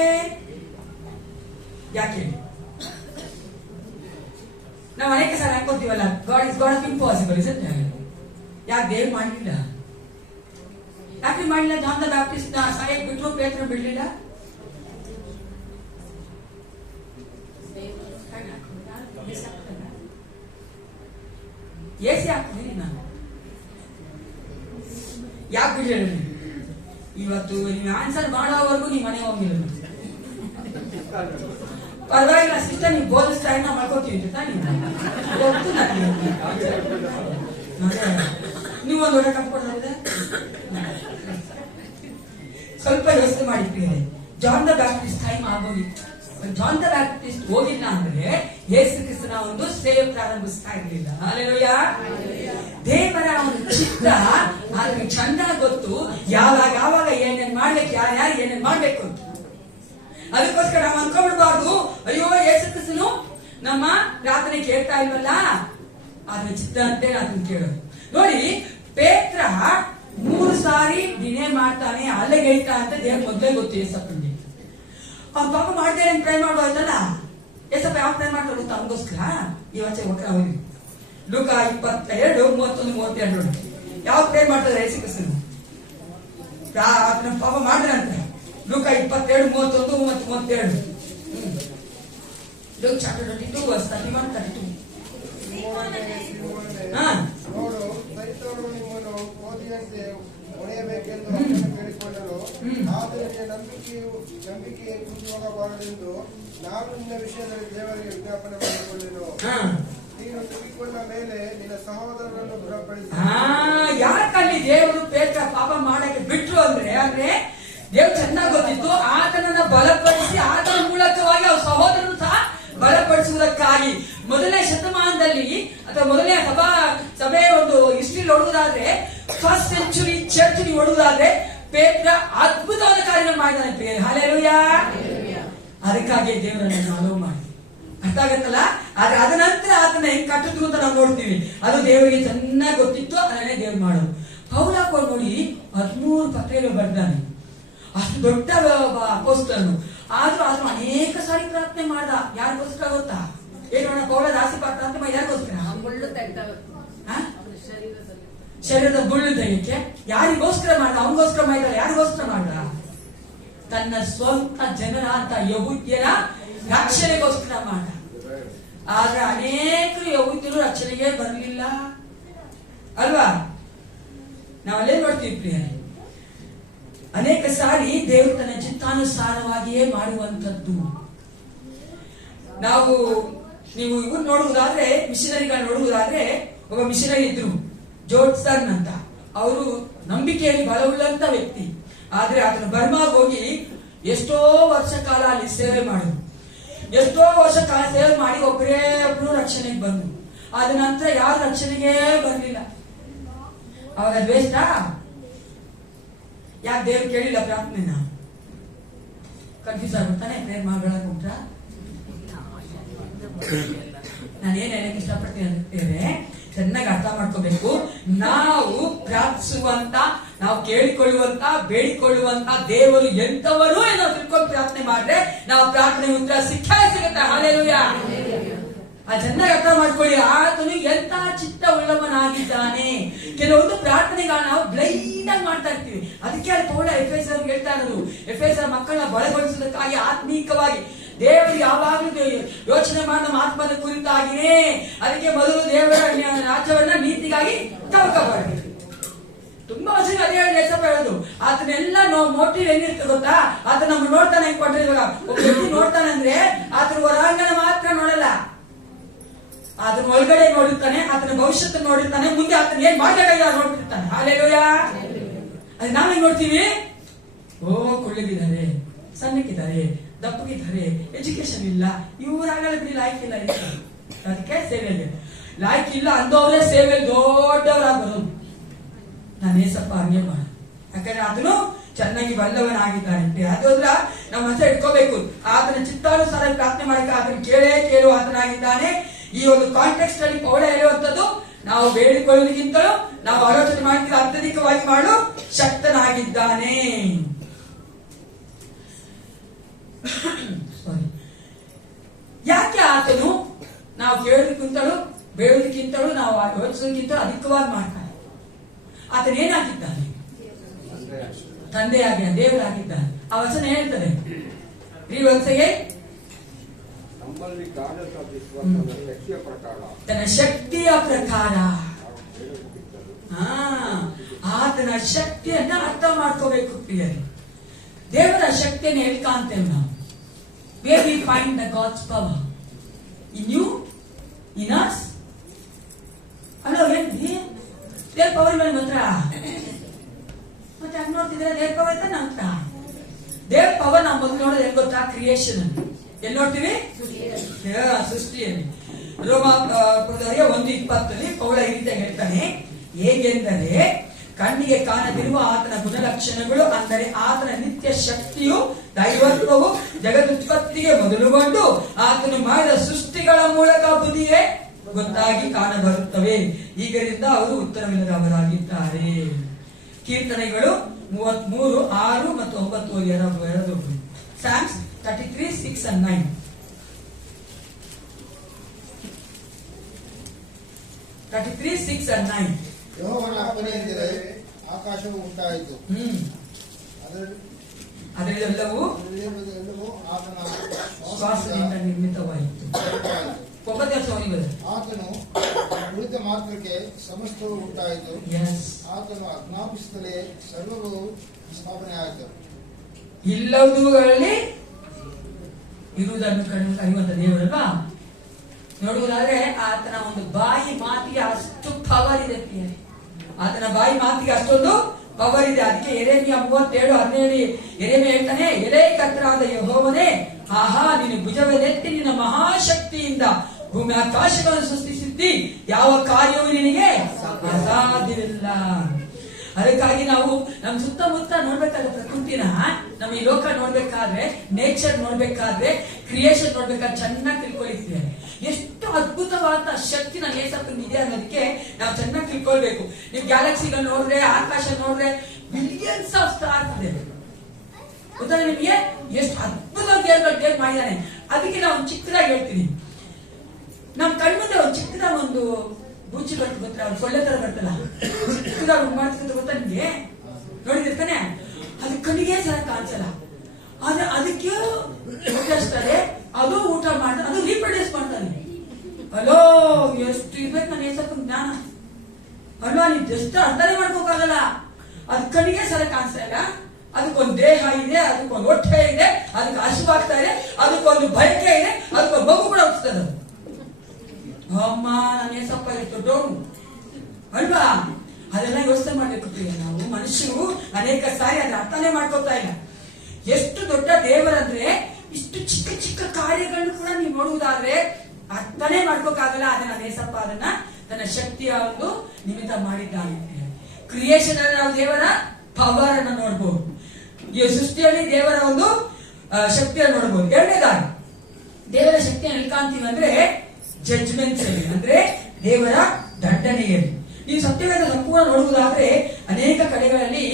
ನಾವು ಅನೇಕ ಸಾರಿ ಅನ್ಕೋತೀವಲ್ಲ, God is God of impossible, ಯಾಕೆ ದೇವ್ರು ಮಾಡಲಿಲ್ಲ? ಯಾಕೆ ಮಾಡಲಿಲ್ಲ? ಜಾನ್ ದ ಬ್ಯಾಪ್ಟಿಸ್ಟ್ ನ ಸಾಯಕ್ ಬಿಟ್ರು, ಪೇತ್ರ ಬಿಡ್ಲಿಲ್ಲ. ಏಸಿ ಹಾಕ್ತೀನಿ ನಾನು, ಯಾಕೆ ಬಿಡ್ಲಿಲ್ಲ? ಇವತ್ತು ನೀವು ಆನ್ಸರ್ ಮಾಡೋವರೆಗೂ ನೀವು ಮನೆ ಹೋಗಿಲ್ಲ. ಪರವಾಗಿಲ್ಲ ಸಿಸ್ಟರ್, ನೀವು ಬೋಧಿಸ್ತಾ ನಾವು ಮಾಡ್ಕೋತೀವಿ ನೀವು ಒಂದು ಒಳ್ಳೆ ಕಟ್ಕೊಡ್ತಾರೆ. ಸ್ವಲ್ಪ ಯೋಚನೆ ಮಾಡಿದ್ದೀರಿ. ಜಾನ್ ದ ಬ್ಯಾಪ್ಟಿಸ್ಟ್ ಟೈಮ್ ಆಗೋಗಿತ್ತು. ಜಾನ್ ದ ಬ್ಯಾಪ್ಟಿಸ್ಟ್ ಹೋಗಿಲ್ಲ ಅಂದ್ರೆ ಯೇಸು ಕ್ರಿಸ್ತನ ಒಂದು ಸೇವೆ ಪ್ರಾರಂಭಿಸ್ತಾ ಇರಲಿಲ್ಲ. ಹಲ್ಲೆಲೂಯಾ. ದೇವರ ಒಂದು ಚಿತ್ತ ಅದಕ್ಕೆ ಚಂದ ಗೊತ್ತು, ಯಾವಾಗ ಏನೇನ್ ಮಾಡ್ಬೇಕು, ಯಾರ್ಯಾರು ಏನೇನ್ ಮಾಡ್ಬೇಕು ಅಂತ. ಅದಕ್ಕೋಸ್ಕರ ನಾವು ಅನ್ಕೊಂಡ್ಬಿಡ್ಬಾರ್ದು, ಅಯ್ಯೋ ಯೇಸು ಕ್ರಿಸ್ತನು ನಮ್ಮ ಪ್ರಾರ್ಥನೆ ಕೇಳ್ತಾ ಇಲ್ವಲ್ಲ, ಅದ್ರ ಚಿತ್ತ ಅಂತ ಅದನ್ನ ಕೇಳೋದು. ನೋಡಿ, ಪೇತ್ರ 3 ಸಾರಿ ದಿನೇ ಮಾಡ್ತಾನೆ, ಅಲ್ಲಿಗೆ ಹೇಳ್ತಾ ಅಂತ ದೇವ್ರ ಮೊದಲೇ ಗೊತ್ತು ಯೇಸಪ್ಪನಿಗೆ. ಅವ್ನು ಪಾಪ ಮಾಡ್ದೆ ಟ್ರೈ ಮಾಡೋದಲ್ಲ, ಯೇಸಪ್ಪ ಯಾವ ಟ್ರೈ ಮಾಡ್ತಾರೆ ಗೊತ್ತಾ? ಅವನಿಗೋಸ್ಕರ ಇವತ್ತೆ ಒಕ್ಕರ ಹೋಗಿ ಲೂಕ 22, 31, 32 ನೋಡಿ ಯಾವ ಟ್ರೈ ಮಾಡ್ತಾರೆ ಯೇಸು ಕ್ರಿಸ್ತನು. ಪಾಪ ಮಾಡಿದ್ರಂತೆ. ಲೂಕ 22, 31 ಮತ್ತು 32. Luke chapter 22 verse 31, 32. ನೋಡು, ಸೈತಾನನು ನಿಮ್ಮನ್ನು ಓದಿಯಂತೆ ಹೊಡೆಯಬೇಕೆಂದು ಅವನನ್ನು ಕೇಳಿಕೊಂಡರು. ಆದರೆ ನಂಬಿಕೆಯೇ ಕುಂದುವಾಗಬಾರದೆಂದು ನಾನು ನಿನ್ನ ವಿಷಯದಲ್ಲಿ ದೇವರಿಗೆ ವಿಜ್ಞಾಪನೆ ಮಾಡಿಕೊಳ್ಳೆನು. ನೀನು ತಿರುಗಿಕೊಂಡ ಮೇಲೆ ನಿನ್ನ ಸಹೋದರರನ್ನು ಗುಣಪಡಿಸಿ. ಯಾಕಲ್ಲಿ ದೇವರು ಪೇತ್ರ ಪಾಪ ಮಾಡಕ್ಕೆ ಬಿಟ್ರು ಅಂದ್ರೆ ದೇವ್ರು ಚೆನ್ನಾಗಿ ಗೊತ್ತಿತ್ತು, ಆತನನ್ನ ಬಲಪಡಿಸಿ ಆತನ ಮೂಲಕವಾಗಿ ಅವ್ರ ಸಹೋದರನು ಸಹ ಬಲಪಡಿಸುವುದಕ್ಕಾಗಿ. ಮೊದಲನೇ ಶತಮಾನದಲ್ಲಿ ಅಥವಾ ಮೊದಲನೇ ಸಭೆ ಒಂದು ಹಿಸ್ಟ್ರಿ ನೋಡುವುದಾದ್ರೆ, ಫಸ್ಟ್ ಸೆಂಚುರಿ ಚರ್ಚ್ ನೋಡುವುದಾದ್ರೆ ಪೇತ್ರ ಅದ್ಭುತವಾದ ಕಾರ್ಯ ಮಾಡಿದಾನೆ. ಹಲ್ಲೆಲೂಯಾ. ಅದಕ್ಕಾಗಿ ದೇವರನ್ನ ಫಾಲೋ ಮಾಡಿ, ಅರ್ಥ ಆಗತ್ತಲ್ಲ. ಆದ್ರೆ ಅದ ನಂತರ ಆತನ ಹೆಂಗ್ ಕಟ್ಟಿದ್ರು ಅಂತ ನಾವು ನೋಡ್ತೀವಿ. ಅದು ದೇವರಿಗೆ ಚೆನ್ನಾಗಿ ಗೊತ್ತಿತ್ತು, ಅದನ್ನೇ ದೇವ್ರು ಮಾಡೋದು. ಪೌಲಕ್ಕೆ ನೋಡಿ 13 ಪತ್ರಿಕೆಗಳು ಬರ್ದಾನೆ, ಅಷ್ಟು ದೊಡ್ಡ ಅಪೊಸ್ತಲನು. ಆದ್ರೂ ಅನೇಕ ಸಾರಿ ಪ್ರಾರ್ಥನೆ ಮಾಡ್ದ. ಯಾರಿಗೋಸ್ಕರ ಗೊತ್ತಾ? ಏನೋಣ, ಪೌಲ ಜಾಸ್ತಿ ಪ್ರಾರ್ಥನೆ ಯಾರಿಗೋಸ್ಕರ? ಶರೀರದ ಮುಳ್ಳು ತೆಗೆಯಕ್ಕೆ. ಯಾರಿಗೋಸ್ಕರ ಮಾಡ್ದ? ಅವನಿಗೋಸ್ಕರ ಮಾಡಿದ. ಯಾರಿಗೋಸ್ಕರ ಮಾಡ್ದ? ತನ್ನ ಸ್ವಂತ ಜನರ ಅಂತ ಯಹೂದ್ಯರ ರಕ್ಷಣೆಗೋಸ್ಕರ ಮಾಡ. ಆದ್ರೆ ಅನೇಕರು ಯಹೂದ್ಯರು ರಕ್ಷಣೆಗೆ ಬರಲಿಲ್ಲ ಅಲ್ವಾ? ನಾವಲ್ಲೇನ್ ನೋಡ್ತೀವಿ ಪ್ರಿಯ, ಅನೇಕ ಸಾರಿ ದೇವರು ತನ್ನ ಚಿತ್ತಾನುಸಾರವಾಗಿಯೇ ಮಾಡುವಂತದ್ದು. ನೀವು ಇವ್ರು ನೋಡುವುದಾದ್ರೆ, ಮಿಷನರಿಗಳು ನೋಡುವುದಾದ್ರೆ, ಒಬ್ಬ ಮಿಷನರಿ ಇದ್ರು ಜೋಡ್ಸನ್ ಅಂತ. ಅವರು ನಂಬಿಕೆಯಲ್ಲಿ ಬಲವುಳ್ಳಂತ ವ್ಯಕ್ತಿ. ಆದ್ರೆ ಆತನು ಬರ್ಮಾಗ್ ಹೋಗಿ ಎಷ್ಟೋ ವರ್ಷ ಕಾಲ ಅಲ್ಲಿ ಸೇವೆ ಮಾಡಿದ್ರು. ಎಷ್ಟೋ ವರ್ಷ ಕಾಲ ಸೇವೆ ಮಾಡಿ ಒಬ್ಬರು ರಕ್ಷಣೆಗೆ ಬಂದ್ರು. ಆದ ನಂತರ ಯಾರು ರಕ್ಷಣೆಗೆ ಬರಲಿಲ್ಲ. ಅವಾಗ ದ್ವೇಷ. ಯಾಕೆ ದೇವ್ರು ಕೇಳಿಲ್ಲ ಪ್ರಾರ್ಥನೆನ? ಕನ್ಫ್ಯೂಸ್ ಆಗುತ್ತಾನೆ. ಪ್ರೇರ್ ಮಾಡ್ಕೊಳಕ್ ಉಂಟ್ರ? ನಾನೇನ್ ಹೇಳಕ್ ಇಷ್ಟಪಡ್ತೀನಿ ಅಂತೇವೆ, ಚೆನ್ನಾಗಿ ಅರ್ಥ ಮಾಡ್ಕೋಬೇಕು. ನಾವು ಪ್ರಾರ್ಥಿಸುವಂತ, ನಾವು ಕೇಳಿಕೊಳ್ಳುವಂತ, ಬೇಡಿಕೊಳ್ಳುವಂತ ದೇವರು ಎಂತವರು ಏನೋ ತಿಳ್ಕೊಂಡು ಪ್ರಾರ್ಥನೆ ಮಾಡಿದ್ರೆ ನಾವು ಪ್ರಾರ್ಥನೆ ಉತ್ತರ ಸಿಗುತ್ತೆ. ಹಲ್ಲೆಲೂಯಾ. ಚೆನ್ನಾಗಿ ಅರ್ಥ ಮಾಡ್ಕೊಳ್ಳಿ. ಆತನು ಎಂತ ಚಿತ್ತ ಉಳ್ಳವನಾಗಿದ್ದಾನೆ. ಕೆಲವೊಂದು ಪ್ರಾರ್ಥನೆಗಳನ್ನ ನಾವು ಬ್ಲೈಂಡ್ ಆಗಿ ಮಾಡ್ತಾ ಇರ್ತೀವಿ. ಅದಕ್ಕೆ ಅಲ್ಲಿ ಪೌಲ ಎಫೆಸರ್ ಹೇಳ್ತಾ ಇರೋದು, ಎಫೆಸರ್ ಮಕ್ಕಳನ್ನ ಬಲಗೊಳಿಸುವುದಕ್ಕಾಗಿ ಆತ್ಮೀಕವಾಗಿ ದೇವರು ಯಾವಾಗಲೂ ಯೋಚನೆ ಮಾಡಿದ ಆತ್ಮದ ಕುರಿತಾಗಿಯೇ. ಅದಕ್ಕೆ ಮೊದಲು ದೇವರ ರಾಜ್ಯವನ್ನ ನೀತಿಗಾಗಿ ತವಕಬಾರದು. ತುಂಬಾ ವರ್ಷ ಅದೇ ಯೇಸಪ್ಪ ಹೇಳುದು. ಆತನೆಲ್ಲ ಮೋಟಿವ್ ಹೆಂಗಿರ್ತದೆ ಗೊತ್ತಾ? ಆತ ನಮ್ಮ ನೋಡ್ತಾನೆ ಹೆಂಗ್ ಕೊಟ್ಟರೆ, ಇವಾಗ ಒಬ್ಬ ವ್ಯಕ್ತಿ ನೋಡ್ತಾನೆ ಅಂದ್ರೆ ಆತನ ಹೊರಾಂಗಣ ಮಾತ್ರ ನೋಡಲ್ಲ, ಆತನ ಒಳಗಡೆ ನೋಡಿರ್ತಾನೆ, ಆತನ ಭವಿಷ್ಯತ್ ನೋಡಿರ್ತಾನೆ, ಮುಂದೆ ಆತನ ಏನ್ ಮಾಡಬೇಕಾಗಿಲ್ಲ ನೋಡ್ತಿರ್ತಾನೆ. ಹಾಲೆಲೂಯಾ. ಅದ್ ನಾವೇನ್ ನೋಡ್ತೀವಿ? ಓ, ಕುಳ್ಳಿಗಿದ್ದಾರೆ, ಸಣ್ಣಕ್ಕಿದ್ದಾರೆ, ದಪ್ಪಗಿದ್ದಾರೆ, ಎಜುಕೇಶನ್ ಇಲ್ಲ, ಇವರಾಗಲ್ಲ ಬಿಡಿ, ಲಾಯ್ಕ್ ಇಲ್ಲ, ಅದಕ್ಕೆ ಸೇವೆಯಲ್ಲಿ ಲಾಯ್ಕ್ ಇಲ್ಲ ಅಂದವ್ರೆ ಸೇವೆಯಲ್ಲಿ ದೊಡ್ಡವರಾಗೋದು. ನಾನು ಏಸಪ್ಪ ಹಂಗೆ ಮಾಡ, ಯಾಕಂದ್ರೆ ಅದನ್ನು ಚೆನ್ನಾಗಿ ಬಲ್ಲವನಾಗಿದ್ದಾನೆ. ಅದೋದ್ರ ನಮ್ಮ ಹತ್ರ ಇಟ್ಕೋಬೇಕು. ಆತನ ಚಿತ್ತಾನುಸಾರ ಪ್ರಾರ್ಥನೆ ಮಾಡಕ್ಕೆ ಆತನ ಕೇಳು ಆತನಾಗಿದ್ದಾನೆ. ಈ ಒಂದು ಕಾಂಟೆಕ್ಸ್ಟ್ ಅಲ್ಲಿ ಪೌಲ ಹೇಳುವಂಥದ್ದು, ನಾವು ಬೇಡಿಕೊಳ್ಳುವುದಕ್ಕಿಂತಲೂ ನಾವು ಆಲೋಚನೆ ಮಾಡ್ತೀವಿ ಅತ್ಯಧಿಕವಾಗಿ ಮಾಡಲು ಶಕ್ತನಾಗಿದ್ದಾನೆ. ಯಾಕೆ ಆತನು ನಾವು ಕೇಳೋದಕ್ಕಿಂತಲೂ ಬೇಡೋದಕ್ಕಿಂತಲೂ ನಾವು ಯೋಚಿಸೋದಕ್ಕಿಂತಲೂ ಅಧಿಕವಾಗಿ ಮಾಡ್ತಾನೆ? ಆತನೇನಾಗಿದ್ದಾನೆ? ತಂದೆಯಾಗಿ ದೇವರಾಗಿದ್ದಾನೆ. ಆ ವಚನ ಹೇಳ್ತದೆ, ಈ ವಚನೆಗೆ ತನ್ನ ಶಕ್ತಿಯ ಪ್ರಕಾರ ಆತನ ಶಕ್ತಿಯನ್ನ ಅರ್ಥ ಮಾಡ್ಕೋಬೇಕು ಪ್ರಿಯರೇ. ದೇವರ ಶಕ್ತಿಯನ್ನು ಎಲ್ಲಿ ಕಾಣ್ತೇವೆ ನಾವು? Where we find the God's power? In you? In us? ಅಲ್ಲೋ, ದೇವ್ರ ಪವರ್ ಮೇಲೆ ಮಾತ್ರ ಮತ್ತೆ ಹಂಗ ನೋಡ್ತಿದ್ರೆ ದೇವ್ರ ಪವರ್ ಅಂತ ನಂತರ ದೇವ್ರ ಪವರ್ ನಾವು ಮೊದಲು ನೋಡೋದು ಎಲ್ಲಿ ಗೊತ್ತಾ? ಕ್ರಿಯೇಷನ್. ಎಲ್ಲಿ ನೋಡ್ತೀವಿ? ಸೃಷ್ಟಿಯಲ್ಲಿ. ರೋಮ 1:20 ಪೌಲ ಈ ರೀತಿ ಹೇಳ್ತಾನೆ, ಹೇಗೆಂದರೆ ಕಣ್ಣಿಗೆ ಕಾಣದಿರುವ ಆತನ ಗುಣಲಕ್ಷಣಗಳು, ಅಂದರೆ ಆತನ ನಿತ್ಯ ಶಕ್ತಿಯು ದೈವತ್ವವು ಜಗದುತ್ಪತ್ತಿಗೆ ಮೊದಲುಗೊಂಡು ಆತನು ಮಾಡಿದ ಸೃಷ್ಟಿಗಳ ಮೂಲಕ ಬುದ್ಧಿಯೇ ಗೊತ್ತಾಗಿ ಕಾಣಬರುತ್ತವೆ. ಈಗರಿಂದ ಅವರು ಉತ್ತರವಿಲ್ಲದವರಾಗಿದ್ದಾರೆ. ಕೀರ್ತನೆಗಳು 33:6 ಮತ್ತು 9 ಎರಡು. Psalms 33:6 and 9. 33:6 and 9. ಯೆಹೋವನ ಅಪ್ಪಣೆಯೆಂದರೆ ಆಕಾಶವು ಉಂಟಾಯಿತು, ಅದರೆಲ್ಲವೂ ಆತನ ಶ್ವಾಸದಿಂದ ನಿರ್ಮಿತವಾಯಿತು. ಆತನು ಉಳಿದ ಮಾತ್ರಕ್ಕೆ ಸಮಸ್ತವು ಉಂಟಾಯಿತು. ಆತನು ಆಜ್ಞಾಪಿಸಿದಲೇ ಸರ್ವವು ಸ್ಥಾಪನೆ ಆಯಿತು. ಇಲ್ಲವುಗಳಲ್ಲಿ ಇರುವುದನ್ನು ಕರೆಯುವಂತ ದೇವರಲ್ವಾ? ನೋಡುವುದಾದ್ರೆ ಆತನ ಒಂದು ಬಾಯಿ ಮಾತಿಗೆ ಅಷ್ಟು ಪವರ್ ಇದೆ. ಆತನ ಬಾಯಿ ಮಾತಿಗೆ ಅಷ್ಟೊಂದು ಪವರ್ ಇದೆ. ಅದಕ್ಕೆ ಯೆರೆಮೀಯ 37:17 ಯೆರೆಮೀಯ ಹೇಳ್ತಾನೆ, ಎಲೆ ಕರ್ತನಾದ ಯೆಹೋವನೇ, ಆಹಾ, ನೀನು ಭುಜವೆತ್ತಿ ನಿನ್ನ ಮಹಾಶಕ್ತಿಯಿಂದ ಭೂಮಿ ಆಕಾಶಗಳನ್ನು ಸೃಷ್ಟಿಸಿದ್ದಿ, ಯಾವ ಕಾರ್ಯವೂ ನಿನಗೆ ಅಸಾಧ್ಯವಿಲ್ಲ. ಅದಕ್ಕಾಗಿ ನಾವು ನಮ್ಮ ಸುತ್ತಮುತ್ತ ನೋಡ್ಬೇಕಾದ್ರೆ ಪ್ರಕೃತಿನ, ನಮ್ಮ ಈ ಲೋಕ ನೋಡ್ಬೇಕಾದ್ರೆ, ನೇಚರ್ ನೋಡ್ಬೇಕಾದ್ರೆ, ಕ್ರಿಯೇಷನ್ ನೋಡ್ಬೇಕಾದ್ರೆ ಚೆನ್ನಾಗಿ ತಿಳ್ಕೊಳ್ತೀವಿ. ಎಷ್ಟು ಅದ್ಭುತವಾದ ಶಕ್ತಿ ನನ್ನ ಏಸಪ್ಪನಿಗೆ ಇದೆ ಅನ್ನೋದಕ್ಕೆ ನಾವು ಚೆನ್ನಾಗಿ ತಿಳ್ಕೊಳ್ಬೇಕು. ನೀವು ಗ್ಯಾಲಕ್ಸಿಗಳು ನೋಡಿದ್ರೆ, ಆಕಾಶ ನೋಡಿದ್ರೆ, ಬಿಲಿಯನ್ಸ್ ಆಫ್ ಸ್ಟಾರ್ಸ್ ಇದೆ. ಗೊತ್ತಾ ನಿಮಗೆ ಎಷ್ಟು ಅದ್ಭುತವಾಗಿ ಮಾಡಿದ್ದಾನೆ? ಅದಕ್ಕೆ ನಾವು ಚಿಕ್ಕದಾಗಿ ಹೇಳ್ತೀನಿ, ನಮ್ ಕಣ್ಮುಂದೆ ಒಂದು ಚಿಕ್ಕದಾಗ ಒಂದು ಬೂಚಿ ಬರ್ತದೆ ಗೊತ್ತಾ? ಒಂದು ಸೊಳ್ಳೆ ತರ ಬರ್ತಲ್ಲ, ಚಿಕ್ಕದಾಗ ಮಾಡ್ತಿದ್ರೆ ಗೊತ್ತಾ ನಿಮ್ಗೆ? ನೋಡಿದಿರ್ತಾನೆ, ಅದು ಕಣ್ಣಿಗೆ ಸಹ ಕಾಣಿಸಲ್ಲ. ಆದ್ರೆ ಅದಕ್ಕೆ ಊಟಸ್ತದೆ, ಅದು ಊಟ ಮಾಡ್ತಾನೆ, ಅದು ರೀಪ್ರೊಡ್ಯೂಸ್ ಮಾಡ್ತಾನೆ. ಅಲೋ, ಎಷ್ಟು ಇರ್ಬೇಕು ನನ್ನ ಏಸಪ್ಪ ಜ್ಞಾನ ಅಲ್ವಾ? ನೀವು ಜಸ್ಟ್ ಅರ್ಥನೇ ಮಾಡ್ಕೋಕಾಗಲ್ಲ. ಅದು ಕಣ್ಣಿಗೆ ಸಹ ಕಾಣಿಸ್ತಾ ಇಲ್ಲ. ಅದಕ್ಕೊಂದು ದೇಹ ಇದೆ, ಅದಕ್ಕೊಂದು ಹೊಟ್ಟೆ ಇದೆ, ಅದಕ್ಕೆ ಹಸಿವಾಗ್ತಾ ಇದೆ, ಅದಕ್ಕೊಂದು ಬಯಕೆ ಇದೆ, ಅದಕ್ಕೊಂದು ಮಗು ಕೂಡ ಹುಟ್ಟಿಸ್ತದೆ. ಅಮ್ಮ, ನನ್ನ ಏಸಪ್ಪ ಎಷ್ಟು ದೊಡ್ಡವನು ಅಲ್ವಾ? ಅದೆಲ್ಲ ಯೋಚನೆ ಮಾಡ್ಬೇಕು ನಾವು. ಮನುಷ್ಯರು ಅನೇಕ ಸಾರಿ ಅದ್ರ ಅರ್ಥನೇ ಮಾಡ್ಕೋತಾ ಇಲ್ಲ. ಎಷ್ಟು ದೊಡ್ಡ ದೇವರಂದ್ರೆ ಇಷ್ಟು ಚಿಕ್ಕ ಚಿಕ್ಕ ಕಾರ್ಯಗಳನ್ನು ಕೂಡ ನೀವು ನೋಡುವುದಾದ್ರೆ ಅರ್ಥನೇ ಮಾಡ್ಕೋಕಾಗಲ್ಲ. ಆದ್ರೆ ನನ್ನ ಏಸಪ್ಪ ಅದನ್ನ ತನ್ನ ಶಕ್ತಿಯ ಒಂದು ನಿಮಿತ್ತ ಮಾಡಿದ್ದಾನೆ. ಕ್ರಿಯೇಷನ್ ಅಲ್ಲಿ ನಾವು ದೇವರ ಪವರ್ ಅನ್ನು ನೋಡ್ಬೋದು, ಈ ಸೃಷ್ಟಿಯಲ್ಲಿ ದೇವರ ಒಂದು ಶಕ್ತಿಯನ್ನು ನೋಡಬಹುದು. ಎರಡನೇದಾಗಿ ದೇವರ ಶಕ್ತಿಯನ್ನು ಎಲ್ಲಿ ಕಾಣ್ತೀವಿ ಅಂದ್ರೆ ಜಡ್ಜ್ಮೆಂಟ್ಸ್ ಅಲ್ಲಿ, ಅಂದ್ರೆ ದೇವರ ದಂಡನೆಯಲ್ಲಿ. ನೀವು ಸತ್ಯವೇದ ಸಂಪೂರ್ಣ ನೋಡುವುದಾದ್ರೆ ಅನೇಕ ಕಡೆಗಳಲ್ಲಿ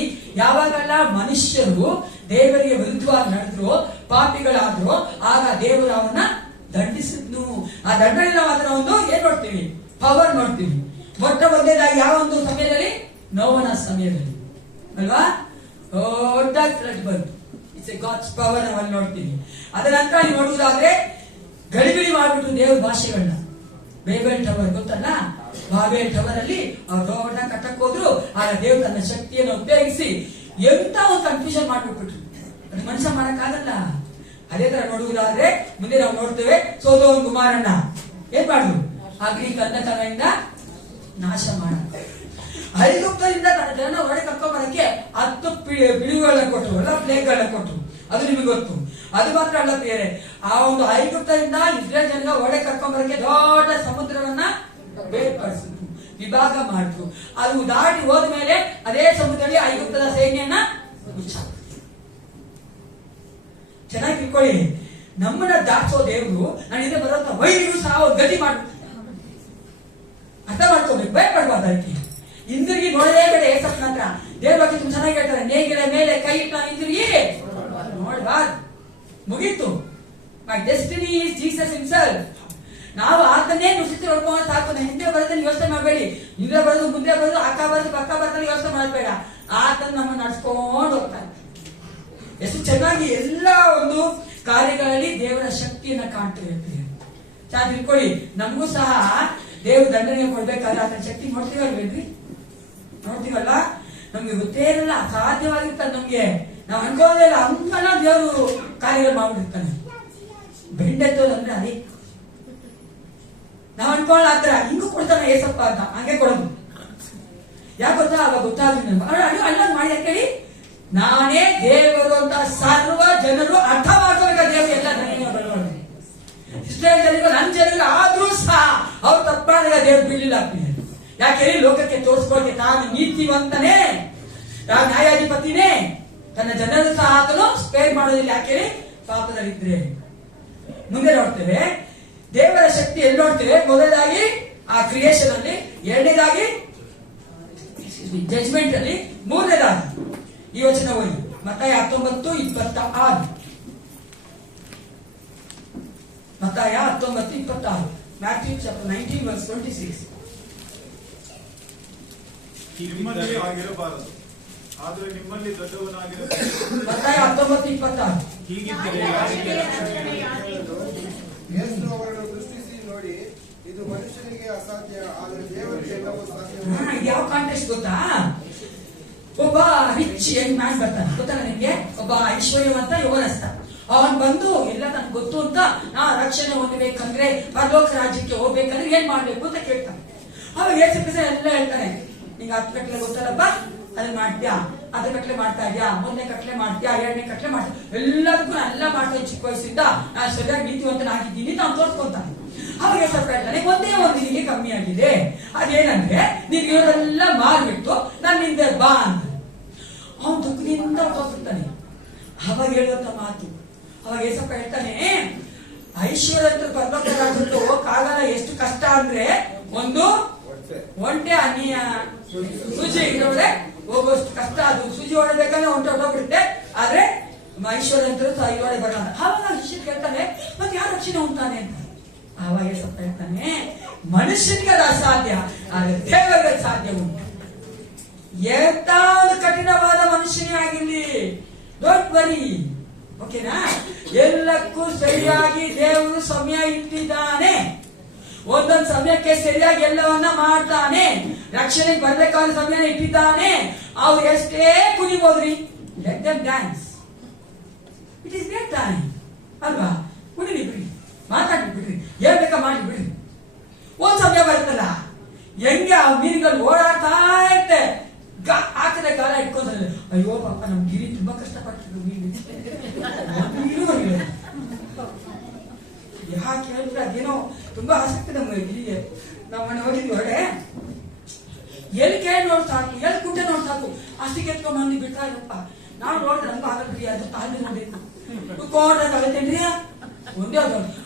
ಯಾವಾಗೆಲ್ಲ ಮನುಷ್ಯರು ದೇವರಿಗೆ ವಿರುದ್ಧವಾಗಿ ನಡೆದ್ರು, ಪಾಪಿಗಳಾದ್ರು, ಆಗ ದೇವರು ಅವನ್ನ ದಂಡಿಸಿದ್ನು. ಆ ದಂಡನೆ ನಾವು ಅದರ ಒಂದು ಏನ್ ನೋಡ್ತೀವಿ? ಪವರ್ ನೋಡ್ತೀವಿ. ಮೊಟ್ಟ ಮೊದಲನೇದಾಗಿ ಯಾವ ಒಂದು ಸಮಯದಲ್ಲಿ? ನೋವನ ಸಮಯದಲ್ಲಿ ಅಲ್ವಾ? ದೊಡ್ಡ ಫ್ಲಡ್ ಬಂತು. ಗಾಡ್ಸ್ ಪವರ್ ನಾವಲ್ಲಿ ನೋಡ್ತೀವಿ. ಅದರ ನಂತರ ನೀವು ನೋಡುವುದಾದ್ರೆ ಗಡಿಬಿಡಿ ಮಾಡ್ಬಿಟ್ಟು ದೇವ್ರ ಭಾಷೆಗಳನ್ನ, ಬೇಬೆಲ್ ಟವರ್ ಗೊತ್ತಲ್ಲ, ಬಾಬೆಲ್ ಟವರ್ ಅಲ್ಲಿ ಅವ್ರು ರೋಡ್ ಕಟ್ಟಕ್ ಹೋದ್ರು, ಆಗ ದೇವ್ರು ತನ್ನ ಶಕ್ತಿಯನ್ನು ಉಪಯೋಗಿಸಿ ಎಂತ ಒಂದು ಕನ್ಫ್ಯೂಷನ್ ಮಾಡ್ಬಿಟ್ಬಿಟ್ರು. ಅದು ಮನುಷ್ಯ ಮಾಡಕ್ಕಾಗಲ್ಲ. ಅದೇ ತರ ನೋಡುವುದಾದ್ರೆ ಮುಂದೆ ನಾವು ನೋಡ್ತೇವೆ, ಸೋದೋಮ್ ಗುಮಾರನ್ನ ಏನ್ ಮಾಡಿದ್ರು, ಅಗ್ನಿ ಕಂದಕದಿಂದ ನಾಶ ಮಾಡ, ಐಗುಪ್ತದಿಂದ ತನ್ನ ಜನ ಹೊರಗೆ ಕರ್ಕೊಂಬರಕ್ಕೆ 10 ಪಿಡುಗುಗಳನ್ನ ಕೊಟ್ಟರು, ಎಲ್ಲ ಪ್ಲೇಗ್ಗಳನ್ನ ಕೊಟ್ಟರು. ಅದು ನಿಮಗೆ ಗೊತ್ತು. ಅದು ಮಾತ್ರ ಅಲ್ಲ ಬೇರೆ, ಆ ಒಂದು ಐಗುಪ್ತದಿಂದ ಇಸ್ರೇಲ್ ಜನ ಹೊರಗೆ ಕರ್ಕೊಂಬರಕ್ಕೆ ದೊಡ್ಡ ಸಮುದ್ರವನ್ನ ಬೇರ್ಪಡಿಸಿದ್ರು, ವಿಭಾಗ ಮಾಡಿದ್ರು. ಅದು ದಾಟಿ ಹೋದ್ಮೇಲೆ ಅದೇ ಸಮುದ್ರದಲ್ಲಿ ಐಗುಪ್ತದ ಸೈನ್ಯನ ಮುಚ್ಚಾಕ್ರು. ಚೆನ್ನಾಗಿ ತಿಳ್ಕೊಳ್ಳಿ, ನಮ್ಮನ್ನ ದಾಟಿಸೋ ದೇವರು ನನ್ನಿಂದ ಬರುವಂತ ವೈರಿಗೂ ಸಹ ಒಂದು ಗತಿ ಮಾಡ್ಬಿಡ್ತಾರೆ. ಅರ್ಥ ಮಾಡ್ಕೋಬೇಕು, ಭಯಪಡಬಾರ್ದು. ಅದಕ್ಕೆ ಹಿಂದಿರುಗಿ ನೋಡಲೇ ಬೇಡ. ಏಸಪ್ಪನ ಹತ್ರ ದೇವ್ರ ಬಗ್ಗೆ ತುಂಬ ಚೆನ್ನಾಗಿ ಹೇಳ್ತಾರೆ, ನೇಗಿಲ ಮೇಲೆ ಕೈ ಇಟ್ಟ ಹಿಂದಿರುಗಿ ನೋಡ್ಬಾರ್ದು, ಮುಗೀತು. ಮೈ ಡೆಸ್ಟಿನಿ ಈಸ್ ಜೀಸಸ್ ಹಿಮ್ಸೆಲ್ಫ್. ನಾವು ಆತನ್ನೇ ನುಸಿಸಿ ಹೊಡ್ಕೊಂಡು ಸಾಕು. ಹಿಂದೆ ಬರೋದನ್ನ ಯೋಚನೆ ಮಾಡಬೇಡಿ, ಹಿಂದೆ ಬರೋದು ಮುಂದೆ ಬರೋದು ಅಕ್ಕ ಬರೋದು ಪಕ್ಕ ಬರ್ತಾನೆ ಯೋಚನೆ ಮಾಡಬೇಡ. ಆತನ ನಮ್ಮ ನಡ್ಸ್ಕೊಂಡು ಹೋಗ್ತಾನೆ. ಎಷ್ಟು ಚೆನ್ನಾಗಿ ಎಲ್ಲ ಒಂದು ಕಾರ್ಯಗಳಲ್ಲಿ ದೇವರ ಶಕ್ತಿಯನ್ನ ಕಾಣ್ತೇವೆ. ಚೆನ್ನಾಗಿ ತಿಳ್ಕೊಳ್ಳಿ, ನಮಗೂ ಸಹ ದೇವ್ರ ದಂಡನೆ ಕೊಡ್ಬೇಕಾದ್ರೆ ಆತನ ಶಕ್ತಿ ನೋಡ್ತೀವಲ್ವೇನ್ರಿ? ನೋಡ್ತೀವಲ್ಲ, ನಮ್ಗೆ ಗೊತ್ತೇ ಇರಲ್ಲ, ಅಸಾಧ್ಯವಾಗಿರ್ತಾನೆ ನಮ್ಗೆ. ನಾವು ಅನ್ಕೋದೇ ಇಲ್ಲ, ಹಂಗಲ್ಲ ದೇವರು ಕಾರ್ಯಗಳು ಮಾಡ್ಬಿಟ್ಟಿರ್ತಾನೆ. ಬೆಂಡೆತ್ತೋದಂದ್ರೆ ಅದೇ ನಾವ್ ಅನ್ಕೊಳ್ಳ ಆತರ ಹಿಂಗೂ ಕೊಡ್ತಾನೆ ಏಸಪ್ಪ ಅಂತ, ಹಂಗೆ ಕೊಡೋದು. ಯಾಕೆ ಗೊತ್ತಾ, ಆಗ ಗೊತ್ತಾಗ್ಲಿ ಅಲ್ಲ ಮಾಡಿ ಕೇಳಿ, ನಾನೇ ದೇವರು ಅಂತ ಸರ್ವ ಜನರು ಅರ್ಥ ಮಾಡ್ಕೋಬೇಕ. ದೇವರು ಎಲ್ಲ ಜನರು ಇಸ್ರೇಲ್ ಜನರು ನನ್ನ ಜನರು ಆದ್ರೂ ಸಹ ಅವ್ರು ತಪ್ಪಾದಾಗ ದೇವ್ರು ಬೀಳಿಲ್ಲ. ಯಾಕೆ ಹೇಳಿ, ಲೋಕಕ್ಕೆ ತೋರಿಸ್ಕೊಳ್ಕೆ ತಾನು ನೀತಿವಂತನೇ, ನ್ಯಾಯಾಧಿಪತಿನೇ, ತನ್ನ ಜನರು ಸಹ ಆತನು ಸ್ಪೇರ್ ಮಾಡೋದಿಲ್ಲ. ಯಾಕೆ ಹೇಳಿ, ಪಾಪದಲ್ಲಿದ್ರೆ. ಮುಂದೆ ನೋಡ್ತೇವೆ ದೇವರ ಶಕ್ತಿ ಎಲ್ಲಿ ನೋಡ್ತೇವೆ. ಮೊದಲದಾಗಿ ಆ ಕ್ರಿಯೇಷನ್ ಅಲ್ಲಿ, ಎರಡನೇದಾಗಿ ಜಜ್ಮೆಂಟ್ ಅಲ್ಲಿ, ಮೂರನೇದಾಗಿ ಈ ವಚನ ಓದಿ ಮತ್ತಾಯ 19:26. ಮತ್ತಾಯ 19:26. Matthew chapter 19:26. ನಿಮ್ಮಲ್ಲಿ ಆಗಿರಬಾರದು, ಆದರೆ ನಿಮ್ಮಲ್ಲಿ ದೊಡ್ಡವನಾಗಿರಬೇಕು. ಮತ್ತಾಯ 19:26. ಹೀಗಿದ್ದರೆ ಯೇಸು ಅವರನ್ನು ದೃಷ್ಟಿಸಿ ನೋಡಿ, ಇದು ಮನುಷ್ಯನಿಗೆ ಅಸಾಧ್ಯ, ಆದರೆ ದೇವರಿಗೆ ಎಲ್ಲವೂ ಸಾಧ್ಯ. ಯಾವ ಕಾಂಟೆಕ್ಸ್ಟ್ ಗೊತ್ತಾ? ಒಬ್ಬ ರಿಚ್ ಯಂಗ್ ಮ್ಯಾನ್ ಬರ್ತಾನೆ, ಗೊತ್ತಲ್ಲ ನಿಮ್ಗೆ? ಒಬ್ಬ ಐಶ್ವರ್ಯವಂತ ಯುವನಸ್ಥ. ಅವನ್ ಬಂದು ಎಲ್ಲ ನನ್ಗೆ ಗೊತ್ತು ಅಂತ, ನಾ ರಕ್ಷಣೆ ಹೊಂದಬೇಕಂದ್ರೆ, ಪರಲೋಕ ರಾಜ್ಯಕ್ಕೆ ಹೋಗ್ಬೇಕಂದ್ರೆ ಏನ್ ಮಾಡ್ಬೇಕು ಅಂತ ಕೇಳ್ತಾನೆ. ಅವಾಗ ಯೇಸು ಕ್ರಿಸ್ತ ಎಲ್ಲ ಹೇಳ್ತಾನೆ, ನಿಂಗೆ 10 ಕಟ್ಲೆ ಗೊತ್ತಲ್ಲಪ್ಪ, ಅದನ್ನ ಮಾಡ್ತೀಯಾ, ಅದ್ರ ಕಟ್ಲೆ ಮಾಡ್ತಾ ಇದ್ಯಾ, 1ನೇ ಕಟ್ಲೆ ಮಾಡ್ತೀಯಾ, 2ನೇ ಕಟ್ಲೆ ಮಾಡ್ತೀಯ, ಎಲ್ಲದಕ್ಕೂ ನಾನು ಎಲ್ಲ ಮಾಡ್ತೇನೆ. ಚಿಕ್ಕ ವಯಸ್ಸಿಂದ ನಾನು ಸರಿಯಾಗಿ ನೀತಿವಂತನಾಗಿದ್ದೀನಿ ನಾವು ತೋರ್ಸ್ಕೊಂತಾನೆ. ಅವಾಗ ಸ್ವಲ್ಪ ಹೇಳ್ತಾನೆ, ಒಂದೇ ಒಂದು ನಿನಗೆ ಕಮ್ಮಿ ಆಗಿದೆ, ಅದೇನಂದ್ರೆ ನೀನು ಇವರೆಲ್ಲ ಮಾರ್ಬಿಟ್ಟು ನನ್ನಿಂದ ಬಾ ಅಂತ. ಅವನು ದುಃಖದಿಂದ ಹೋಗ್ಬಿಡ್ತಾನೆ. ಅವಾಗ ಹೇಳುವಂತ ಮಾತು, ಅವಾಗ ಏಸಪ್ಪ ಹೇಳ್ತಾನೆ, ಐಶ್ವರ್ಯಂತ ಪರಲೋಕ ರಾಜ್ಯಕ್ಕೆ ಹೋಗಕ್ಕಾಗಲ್ಲ. ಎಷ್ಟು ಕಷ್ಟ ಅಂದ್ರೆ, ಒಂದು ಒಂಟೆ ಅನ್ನಿಯ ಸೂಜಿ ಇಡೋಳೆ ಹೋಗೋಷ್ಟು ಕಷ್ಟ. ಅದು ಸೂಜಿ ಹೊಡಬೇಕಂದ್ರೆ ಒಂಟೆ ಹೊಟ್ಟೋಗ್ಬಿಡುತ್ತೆ, ಆದ್ರೆ ಐಶ್ವರ್ಯಂತರು ಇಲ್ಲೊಡೆ ಬರೋಣ. ಆವಾಗ ಶಿಷ್ಯ ಕೇಳ್ತಾನೆ, ಮತ್ತೆ ಯಾರು ರಕ್ಷಣೆ ಹೊಂದ್ತಾನೆ ಅಂತ. ಆವಾಗ ಸ್ವಲ್ಪ ಹೇಳ್ತಾನೆ, ಮನುಷ್ಯನಿಗೆ ಅದು ಅಸಾಧ್ಯ, ಆದ್ರೆ ದೇವರಿಗೆ ಸಾಧ್ಯ ಉಂಟು. ಎಂತ ಒಂದು ಕಠಿಣವಾದ ಮನುಷ್ಯನೇ ಆಗಿರ್ಲಿ, ಡೋಂಟ್ ವರಿ, ಓಕೆನಾ? ಎಲ್ಲಕ್ಕೂ ಸರಿಯಾಗಿ ದೇವರು ಸಮಯ ಇಟ್ಟಿದ್ದಾನೆ. ಒಂದೊಂದು ಸಮಯಕ್ಕೆ ಸರಿಯಾಗಿ ಎಲ್ಲವನ್ನ ಮಾಡ್ತಾನೆ. ರಕ್ಷಣೆಗೆ ಬರ್ಬೇಕಾದ ಸಮಯ ಇಟ್ಟಿದ್ದಾನೆ. ಅವ್ರು ಎಷ್ಟೇ ಕುಣಿಬೋದ್ರಿ, let them dance, it is their time ಅಲ್ವಾ? ಕುಣಿಲಿ ಬಿಡ್ರಿ, ಮಾತಾಡಿ ಬಿಡ್ರಿ, ಏನ್ ಬೇಕಾ ಮಾಡಿ ಬಿಡ್ರಿ. ಒಂದ್ ಸಮಯ ಬರುತ್ತಲ್ಲ, ಹೆಂಗೆ ಆ ಮೀನುಗಳು ಓಡಾಡ್ತಾ ಇರುತ್ತೆ, ಹಾಕಿದ ಕಾಲ ಇಟ್ಕೊಂಡ್ರೆ, ಅಯ್ಯೋ ಪಾಪ ನಮ್ ಗಿರಿ ತುಂಬಾ ಕಷ್ಟಪಟ್ಟಿದ್ರು ಮೀನು. ಯಾಕೆ ಹೇಳಿದ್ರೆ ಅದೇನೋ ತುಂಬಾ ಆಸಕ್ತಿ ನಮ್ಗೆ ಗಿರಿಗೆ. ನಾವು ಮನೆ ಹೋಗಿದ್ವಿ ಹೊರಡೆ, ಎಲ್ಲಿ ಕೇಳಿ ನೋಡ್ತಾಕು, ಎಲ್ಲಿ ಕುಂಟೆ ನೋಡ್ತಾಕು, ಅಷ್ಟಿಗೆ ಎತ್ಕೊಂಡ್ ಮಂದಿ ಬಿಡ್ತಾ ಇರಪ್ಪ. ನಾವು ನೋಡಿದ್ರೆ ನಮ್ಗೆ ಆಗಲ್ರಿ, ಅದು ತಾಳ್ಮೆ ನೋಡ್ಬೇಕು. ಕುತ್ಕೊಂಡ್ರೆ ತಗೊಳ್ತೇನ್ರಿ, ಒಂದೇ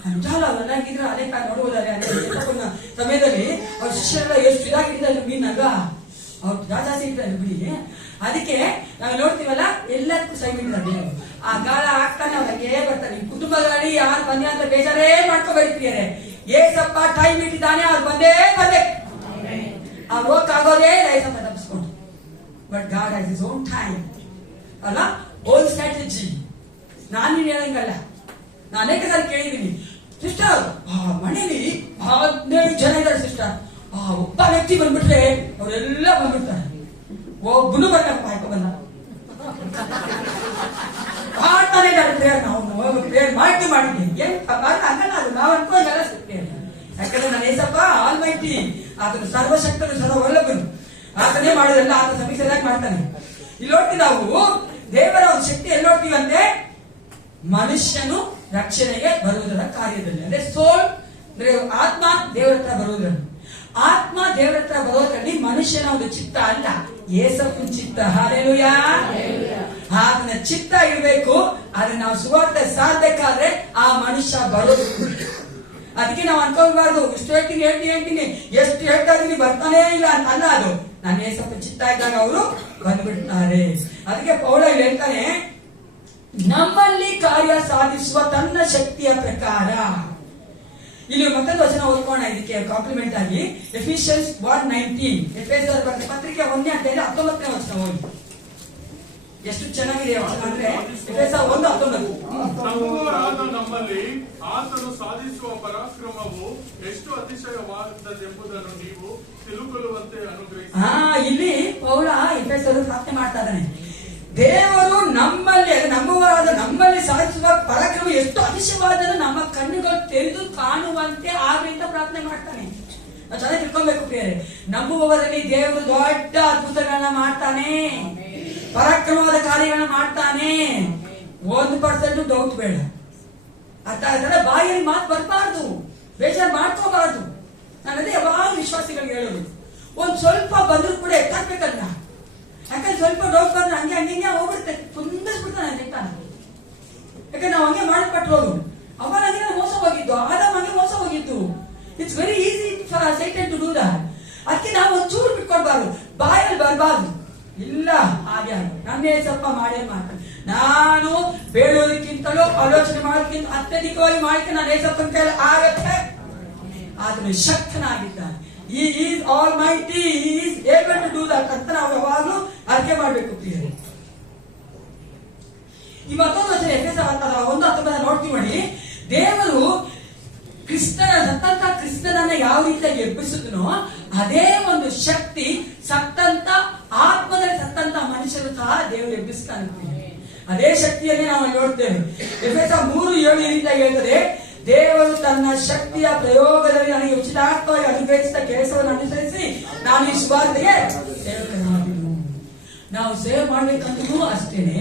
ಅಂಜಾಲ ಅವೆಲ್ಲಾಗಿದ್ರೆ ಅದೇ ನೋಡ್ಬೋದಾರೆ. ಅದೇ ಸಮಯದಲ್ಲಿ ಅವ್ರ ಶಿಷ್ಯರೆಲ್ಲ ಎಷ್ಟು ಇದಾಗಿದ್ದಾರೆ ಮೀನಾಗ, ಅವ್ರು ಜಾಸ್ತಿ ಇದ್ದಾರೆ ಬಿಡಿ. ಅದಕ್ಕೆ ನಾವು ನೋಡ್ತೀವಲ್ಲ, ಎಲ್ಲದಕ್ಕೂ ಸೈ ಬಿಟ್ಟಿದ್ದಾರೆ. ಆ ಗಾಳ ಹಾಕ್ತಾನೆ, ಅವ್ರಿಗೆ ಬರ್ತಾನೆ. ಕುಟುಂಬಗಳಲ್ಲಿ ಯಾರು ಬಂದೆ ಅಂತ ಬೇಜಾರೇ ಮಾಡ್ಕೋಬೇಡ್ತೀಯಾರೆ. ಏಸಪ್ಪ ಟೈಮ್ ಇಟ್ಟಿದ್ದಾನೆ, ಅವ್ರು ಬಂದೇ ಬರ್ಬೇಕು. ಅವ್ರು ಹೋಗಕ್ಕಾಗೋದೇ ಏಸಪ್ಪ ತಪ್ಪಿಸ್ಕೊಂಡು. But god has his own time ಅಲ್ಲ, ಓನ್ ಸ್ಟ್ರಾಟಜಿ. ನಾನು ನೀನು ಹೇಳಂಗಲ್ಲ. ನಾನು ಅನೇಕ ಸಾರಿ ಕೇಳಿದ್ದೀನಿ, ಸಿಸ್ಟರ್ ಮನೇಲಿ 15 ಜನ ಇದ್ದಾರೆ ಸಿಸ್ಟರ್, ಒಬ್ಬ ವ್ಯಕ್ತಿ ಬಂದ್ಬಿಟ್ರೆ ಅವರೆಲ್ಲ ಬಂದ್ಬಿಡ್ತಾರೆ, ಒಬ್ಬನು ಬರ್ಲಪ್ಪ ಬಂದ ಮಾಡ್ತಾನೆ ಇದ್ದಾರೆ ಪ್ರೇಯರ್. ನಾವು ಪ್ರೇಯರ್ ಮಾಡಿದ್ದೀನಿ ಏನ್ ಹಂಗಲ್ಲ, ಅದು ನಾವು ಅನ್ಕೊಂಡಲ್ಲ ಪ್ರೇಯರ್. ಯಾಕಂದ್ರೆ ನಾನು ಏಸಪ್ಪ ಆಲ್ಮೈಟಿ, ಆತನು ಸರ್ವಶಕ್ತನು ಸರ್ವವಲ್ಲಭನು, ಆತನೇ ಮಾಡೋದೆಲ್ಲ ಆತ ಸಮೀಕ್ಷೆಯಾಗಿ ಮಾಡ್ತಾನೆ. ಇಲ್ಲಿ ನೋಡ್ತೀವಿ ನಾವು ದೇವರ ಒಂದು ಶಕ್ತಿ ಎಲ್ಲಿ ನೋಡ್ತೀವಂತೆ, ಮನುಷ್ಯನು ರಕ್ಷಣೆಗೆ ಬರುವುದರ ಕಾರ್ಯದಲ್ಲಿ, ಅಂದ್ರೆ ಸೋಲ್ ಅಂದ್ರೆ ಆತ್ಮ ದೇವರ ಹತ್ರ ಬರುವುದರಲ್ಲಿ. ಆತ್ಮ ದೇವರ ಹತ್ರ ಬರೋದ್ರಲ್ಲಿ ಮನುಷ್ಯನ ಒಂದು ಚಿತ್ತ ಅಲ್ಲ, ಯೇಸಪ್ಪನ ಚಿತ್ತ. ಹಲ್ಲೆಲೂಯಾ. ಆತನ ಚಿತ್ತ ಇರಬೇಕು. ಆದ್ರೆ ನಾವು ಸುವಾರ್ತೆ ಸಾಧಬೇಕಾದ್ರೆ ಆ ಮನುಷ್ಯ ಬರೋದು. ಅದಕ್ಕೆ ನಾವು ಅನ್ಕೋಬಾರ್ದು, ಇಷ್ಟು ಹೇಳ್ತೀನಿ ಎಷ್ಟು ಹೇಳ್ತಾ ಇದೀನಿ ಬರ್ತಾನೇ ಇಲ್ಲ ಅಂತ ಅಲ್ಲ. ಅದು ನಾನು ಯೇಸಪ್ಪನ ಚಿತ್ತ ಇದ್ದಾಗ ಅವರು ಬಂದ್ಬಿಡ್ತಾರೆ. ಅದಕ್ಕೆ ಪೌಲ ಹೇಳ್ತಾನೆ, ನಮ್ಮಲ್ಲಿ ಕಾರ್ಯ ಸಾಧಿಸುವ ತನ್ನ ಶಕ್ತಿಯ ಪ್ರಕಾರ. ಇಲ್ಲಿ ಮತ್ತೊಂದು ವಚನ ಓದ್ಕೋಣ ಇದಕ್ಕೆ ಕಾಂಪ್ಲಿಮೆಂಟ್ ಆಗಿ. ಎಫಿಷಿಯನ್ಸ್ 1:19, ಎಫೆಸರ್ ಪತ್ರಿಕೆ 1:19 ವಚನ ಓದಿ. ಎಷ್ಟು ಚೆನ್ನಾಗಿದೆ ಅಂದ್ರೆ ಎಫೆಸರ್ 1:19. ನಂಬುವವರಾದ ನಮ್ಮಲ್ಲಿ ಆತನು ಸಾಧಿಸುವ ಪರಾಕ್ರಮವು ಎಷ್ಟು ಅತಿಶಯವಾದದ್ದೆಂಬುದನ್ನು ನೀವು ತಿಳುಕೊಳ್ಳುವಂತೆ ಅನುಗ್ರಹಿಸಿ. ಇಲ್ಲಿ ಪೌಲ ಎಫೆಸರ್ ಪ್ರಾರ್ಥನೆ ಮಾಡ್ತಾ ಇದ್ದಾನೆ, ದೇವರು ನಮ್ಮಲ್ಲಿ ನಂಬುವರಾದ ನಮ್ಮಲ್ಲಿ ಸಾಧಿಸುವ ಪರಾಕ್ರಮ ಎಷ್ಟು ಅತಿಶಯವಾದನ್ನು ನಮ್ಮ ಕಣ್ಣುಗಳು ತೆರೆದು ಕಾಣುವಂತೆ ಆಗ್ಲಿಂದ ಪ್ರಾರ್ಥನೆ ಮಾಡ್ತಾನೆ. ನಾವು ಚೆನ್ನಾಗಿ ತಿಳ್ಕೊಬೇಕು ಪ್ರಿಯರೇ, ನಂಬುವವರಲ್ಲಿ ದೇವರು ದೊಡ್ಡ ಅದ್ಭುತಗಳನ್ನ ಮಾಡ್ತಾನೆ, ಪರಾಕ್ರಮವಾದ ಕಾರ್ಯಗಳನ್ನ ಮಾಡ್ತಾನೆ. 1% ಡೌಟ್ ಬೇಡ. ಅರ್ಥ ಆಯ್ತಲ್ಲ? ಬಾಯಲ್ಲಿ ಮಾತು ಬರಬಾರ್ದು, ಬೇಜಾರು ಮಾಡ್ಕೋಬಾರ್ದು. ನಾನು ಅದೇ ಯಾವಾಗ ವಿಶ್ವಾಸಿಗಳಿಗೆ ಹೇಳೋದು, ಒಂದ್ ಸ್ವಲ್ಪ ಬಂದ್ರು ಕೂಡ ಎತ್ತಾಕ್ಬೇಕಲ್ಲ. ಯಾಕಂದ್ರೆ ಸ್ವಲ್ಪ ಡೌಟ್ ಬಂದ್ರೆ ಹಂಗೆ ಹೋಗ್ಬಿಡುತ್ತೆ, ಕುಂದಿಸ್ಬಿಡ್ತಾನೆ ನೆಟ್ಟಾನೆ. ಯಾಕಂದ್ರೆ ನಾವು ಹಂಗೆ ಮಾಡಲ್ಪಟ್ಟು ಹೋಗು. ಅವನ ಹಂಗೆ ಮೋಸ ಹೋಗಿದ್ದು, ಆದಮ್ ಹಂಗೆ ಮೋಸ ಹೋಗಿದ್ದು. It's very easy for Satan to do that. ಅದಕ್ಕೆ ನಾವು ಒಂಚೂರು ಬಿಟ್ಕೊಡ್ಬಾರ್ದು, ಬಾಯಲ್ಲಿ ಬರಬಾರ್ದು. ಇಲ್ಲ ಹಾಗೆ ನನ್ನೇ ಸ್ವಲ್ಪ ಮಾಡೇ ಮಾಡ್ತಾನೆ. ನಾನು ಬೇಡೋದಕ್ಕಿಂತಲೂ ಆಲೋಚನೆ ಮಾಡೋದಕ್ಕಿಂತ ಅತ್ಯಧಿಕವಾಗಿ ಮಾಡಿಕೆ ನಾನು ಏಸಪ್ಪನ ಕೈಯಲ್ಲಿ ಆಗತ್ತೆ. ಆತನು ಶಕ್ತನಾಗಿದ್ದಾನೆ. He is almighty, he is able to do that ಅಂತ ನಾವು ಯಾವಾಗಲೂ ಅರ್ಥ ಮಾಡಬೇಕು ಪ್ರಿಯರೇ. ಈ ಮತ್ತೊಂದು ವಚನ ಎಫೆಸರ್ 1:19 ನೋಡ್ತೀವಿ ನೋಡಿ. ದೇವರು ಕ್ರಿಸ್ತನನ್ನ ಯಾವ ರೀತಿಯಾಗಿ ಎಬ್ಬಿಸಿದ್ನೋ ಅದೇ ಒಂದು ಶಕ್ತಿ ಸತ್ತಂತ ಆತ್ಮದಲ್ಲಿ ಸತ್ತಂತ ಮನುಷ್ಯರು ಸಹ ದೇವರು ಎಬ್ಬಿಸ್ತಾನೆ. ಅದೇ ಶಕ್ತಿಯನ್ನೇ ನಾವು ನೋಡ್ತೇವೆ. ಎಫೆಸರ್ 3:7 ಈ ರೀತಿಯಾಗಿ ಹೇಳ್ತದೆ, ದೇವರು ತನ್ನ ಶಕ್ತಿಯ ಪ್ರಯೋಗದಲ್ಲಿ ನನಗೆ ಉಚಿತಾರ್ಥವಾಗಿ ಅನುಗ್ರಹಿಸಿದ ಕೆಲಸವನ್ನು ಅನುಸರಿಸಿ ನಾನು ಈ ಸುವಾರ್ತೆಗೆ ಸೇವಕನಾದೆನು. ನಾವು ಸೇವೆ ಮಾಡ್ಬೇಕಂದ್ರೂ ಅಷ್ಟೇನೆ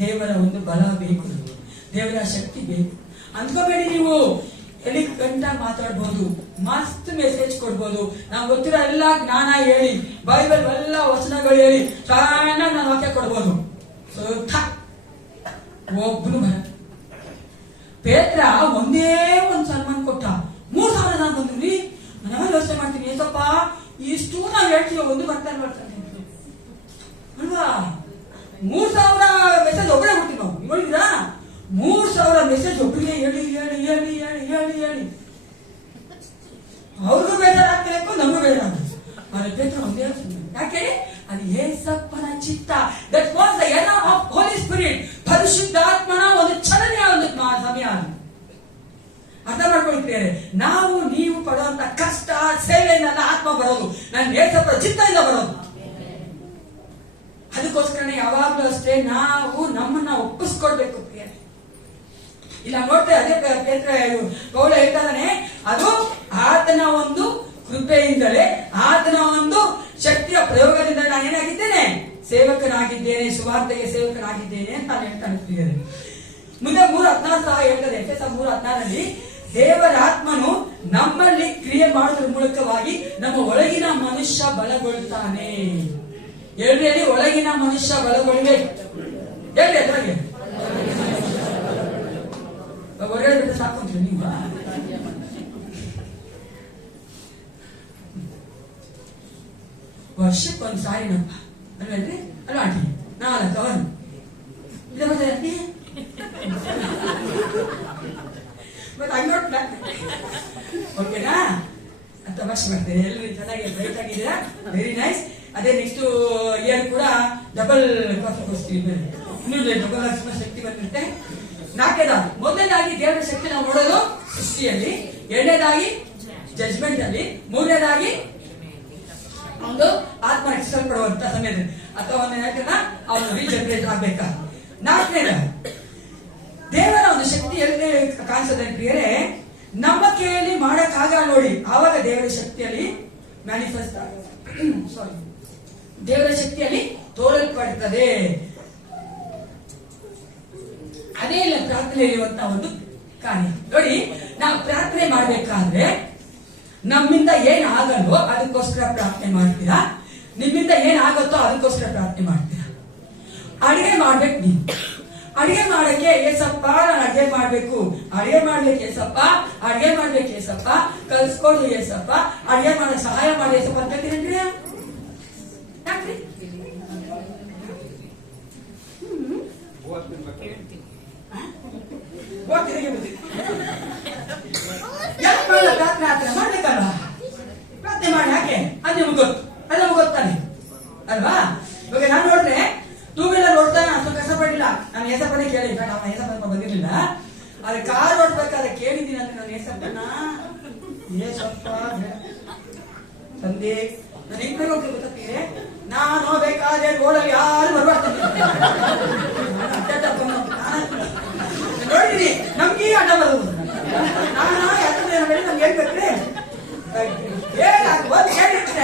ದೇವರ ಒಂದು ಬಲ ಬೇಕು, ದೇವರ ಶಕ್ತಿ ಬೇಕು. ಅಂದ್ಕೋಬೇಡಿ ನೀವು ಎಲ್ಲಿ ಗಂಟಾಗಿ ಮಾತಾಡ್ಬೋದು, ಮಸ್ತ್ ಮೆಸೇಜ್ ಕೊಡ್ಬೋದು, ನಾವು ಗೊತ್ತಿರೋ ಎಲ್ಲ ಜ್ಞಾನ ಹೇಳಿ, ಬೈಬಲ್ ಎಲ್ಲ ವಚನಗಳು ಹೇಳಿ ಚೆನ್ನಾಗಿ ನಾನು ವಾಕ್ಯ ಕೊಡ್ಬೋದು. ಒಬ್ಬನು ಬರ ಪೇತ್ರ ಒಂದೇ ಒಂದು ಸನ್ಮಾನ ಕೊಟ್ಟ, 3,000 ಜನ ಬಂದ್ರಿ. ನಾನು ಯೋಚನೆ ಮಾಡ್ತೀನಿ, ಏಸಪ್ಪ ಇಷ್ಟು ನಾವು ಹೇಳ್ತೀವಿ, ಒಂದು ಬರ್ತಾನೆ ಅಲ್ವಾ? 3,000 ಮೆಸೇಜ್ ಒಬ್ಬರೇ ಕೊಡ್ತೀವಿ ನಾವು. ನೋಡಿದ್ರಾ? 3,000 ಮೆಸೇಜ್ ಒಬ್ಬರಿಗೆ ಹೇಳಿ ಹೇಳಿ ಹೇಳಿ ಹೇಳಿ ಹೇಳಿ ಹೇಳಿ ಅವ್ರಿಗೂ ಬೇಜಾರಾಗಬೇಕು, ನಮಗೂ ಬೇಜಾರಾಗಬೇಕು. ಆದ್ರೆ ಪೇತ್ರ ಒಂದೇ ಯಾಕೆ? ಅದು ಏಸಪ್ಪನ ಚಿತ್ತ. That was the era of holy spirit. ಪರಿಶುದ್ಧಾತ್ಮನ ಒಂದು ಚಲನೆಯ ಒಂದು ಸಮಯ. ಅರ್ಥ ಮಾಡ್ಕೊಳ್ತೀರಿ? ನಾವು ನೀವು ಪಡುವಂತ ಕಷ್ಟ ಸೇವೆಯಿಂದ ಆತ್ಮ ಬರೋದು ನನ್ನ ಏಸಪ್ಪನ ಚಿತ್ತದಿಂದ ಬರೋದು. ಅದಕ್ಕೋಸ್ಕರನೇ ಯಾವಾಗ್ಲೂ ಅಷ್ಟೇ ನಾವು ನಮ್ಮನ್ನ ಒಪ್ಪಿಸ್ಕೊಳ್ಬೇಕು. ಇಲ್ಲ ನೋಡ್ತೇವೆ, ಅದೇ ಪೇತ್ರ ಪೌಲ ಹೇಳ್ತಾ ಇದ್ದಾನೆ, ಅದು ಆತನ ಒಂದು ಕೃಪೆಯಿಂದಲೇ, ಆತನ ಒಂದು ಶಕ್ತಿಯ ಪ್ರಯೋಗದಿಂದ ನಾನು ಏನಾಗಿದ್ದೇನೆ? ಸೇವಕನಾಗಿದ್ದೇನೆ, ಸುವಾರ್ತೆಗೆ ಸೇವಕನಾಗಿದ್ದೇನೆ ಅಂತ ಹೇಳ್ತಾನೆ. ಮುಂದೆ 3:16 ಸಹ ಹೇಳ್ತದೆ. ಎಫೆಸರ್ 3:16 ದೇವರ ಆತ್ಮನು ನಮ್ಮಲ್ಲಿ ಕ್ರಿಯೆ ಮಾಡುವುದರ ಮೂಲಕವಾಗಿ ನಮ್ಮ ಒಳಗಿನ ಮನುಷ್ಯ ಬಲಗೊಳ್ತಾನೆ. ಹೇಳ್ರಿ, ಒಳಗಿನ ಮನುಷ್ಯ ಬಲಗೊಳ್ಬೇಕು. ಹೇಳ್ರಿ, ಅದ್ರಾಗೆ ಹೊರಗಡೆ ಬಿಟ್ಟು ಸಾಕೊಂಡ್ರಿ ನೀವು. ವರ್ಷಕ್ಕೆ ಒಂದು ಸಾರಿನಪ್ಪ ಅಲ್ವೇನ್ರಿ? ಅಲ್ಲ ಆಂಟಿ 4 ಅವನು ಇದೆ ಮತ್ತೆ ಹಂಗೋಟ್ಲ ಓಕೆನಾ ಅಂತ ವರ್ಷ ಮಾಡ್ತೇನೆ. ಎಲ್ಲರೂ ಚೆನ್ನಾಗಿ ಬ್ರೈಟ್ ಆಗಿದ್ದೀರಾ, ವೆರಿ ನೈಸ್. ಅದೇ ನೆಕ್ಸ್ಟ್ ಇಯರ್ ಕೂಡ ಡಬಲ್ ಕಾಫಿ ಕೊಡ್ತೀವಿ, ಇನ್ನೂ ಡಬಲ್ ಶಕ್ತಿ ಬಂದಿರುತ್ತೆ. ನಾಲ್ಕನೇದಾಗಿ, ಮೊದಲನೇದಾಗಿ ದೇವರ ಶಕ್ತಿ ನಾವು ನೋಡೋದು ಸೃಷ್ಟಿಯಲ್ಲಿ, ಎರಡನೇದಾಗಿ ಜಜ್ಮೆಂಟ್ ಅಲ್ಲಿ, ಮೂರನೇದಾಗಿ ಒಂದು ಆತ್ಮ ರಕ್ಷಿಸಲ್ಪಡುವಂತ ಸಮಯದಲ್ಲಿ ಅಥವಾ ಒಂದು ಹೇಳ್ತೀನ ಅವನು ರೀಜನರೇಟ್ ಆಗ್ಬೇಕಾ. ನಾಲ್ಕನೇದಾಗಿ ದೇವರ ಒಂದು ಶಕ್ತಿ ಎಲ್ಲಿ ಕಾಣಿಸೋದ್ರೆ ಪ್ರಿಯರೇ, ನಂಬಿಕೆಯಲ್ಲಿ ಮಾಡಕ್ಕಾಗಲ್ಲ ನೋಡಿ, ಆವಾಗ ದೇವರ ಶಕ್ತಿಯಲ್ಲಿ ಮ್ಯಾನಿಫೆಸ್ಟ್ ಸಾರಿ ದೇವರ ಶಕ್ತಿಯಲ್ಲಿ ತೋರಲ್ಪಡುತ್ತದೆ. ಅದೇ ಇಲ್ಲ ಪ್ರಾರ್ಥನೆ ಇರುವಂತಹ ಒಂದು ಕಾರ್ಯ ನೋಡಿ. ನಾವು ಪ್ರಾರ್ಥನೆ ಮಾಡ್ಬೇಕಾದ್ರೆ ನಮ್ಮಿಂದ ಏನ್ ಆಗಲ್ವೋ ಅದಕ್ಕೋಸ್ಕರ ಪ್ರಾರ್ಥನೆ ಮಾಡ್ತೀರಾ, ನಿಮ್ಮಿಂದ ಏನ್ ಆಗುತ್ತೋ ಅದಕ್ಕೋಸ್ಕರ ಪ್ರಾರ್ಥನೆ ಮಾಡ್ತೀರಾ. ಅಡಿಗೆ ಮಾಡ್ಬೇಕು ನೀವು, ಅಡಿಗೆ ಮಾಡಕ್ಕೆ ಏಸಪ್ಪ ನಾನು ಅಡಿಗೆ ಮಾಡ್ಬೇಕು, ಅಡಿಗೆ ಮಾಡ್ಬೇಕು ಏಸಪ್ಪ, ಅಡಿಗೆ ಮಾಡ್ಬೇಕು ಏಸಪ್ಪ, ಕಲ್ಸ್ಕೊಡು ಏಸಪ್ಪ, ಅಡಿಗೆ ಮಾಡಕ್ ಸಹಾಯ ಮಾಡಿ ಏಸಪ್ಪ ಅಂತ ಹೇಳ್ತೀರೇನ್ರಿ? ಯಾಕ್ರಿ? ಯಾಕೆ ಮಾಡಲ್ಲ? ಪ್ರಾರ್ಥನೆ ಆತರ ಮಾಡ್ಬೇಕಲ್ವಾ? ಪ್ರಾರ್ಥನೆ ಮಾಡಿ ಯಾಕೆ ಅದು ನಿಮ್ಗೆ ಗೊತ್ತು, ಅದು ನಮ್ಗೆ ಗೊತ್ತಾನೆ ಅಲ್ವಾ? ಇವಾಗ ನಾನು ನೋಡಿದ್ರೆ ಟೂ ವೀಲರ್ ಓಡ್ತಾ ಅಷ್ಟು ಕಷ್ಟಪಟ್ಟಿಲ್ಲ, ನಾನು ಏಸಪ್ಪನೇ ಕೇಳಿ, ಅವನ ಏಸಪ್ಪ ಬಂದಿರ್ಲಿಲ್ಲ, ಆದ್ರೆ ಕಾರ್ ಓಡ್ಬೇಕಾದ್ರೆ ಕೇಳಿದ್ದೀನಿ ಅಂದ್ರೆ ನಾನು ಏಸಪ್ಪನ ಏಸಪ್ಪ ತಂದೆ ನಾನು ಇಬ್ಬರೇ ಹೋಗ್ಲಿ ಗೊತ್ತಿದೆ. ನಾನು ಬೇಕಾದ್ರೆ ರೋಡಲ್ಲಿ ಯಾರು ಬರ್ಬಾರ್ದು ನೋಡಿದೀನಿ, ನಮ್ಗೆ ಅಡ್ಡ ಬರೋದು. ನಾನು ಯಾಕಂದ್ರೆ ನಮ್ಗೆ ಹೇಳ್ಬೇಕ್ರಿ ಕೇಳಿದ್ರೆ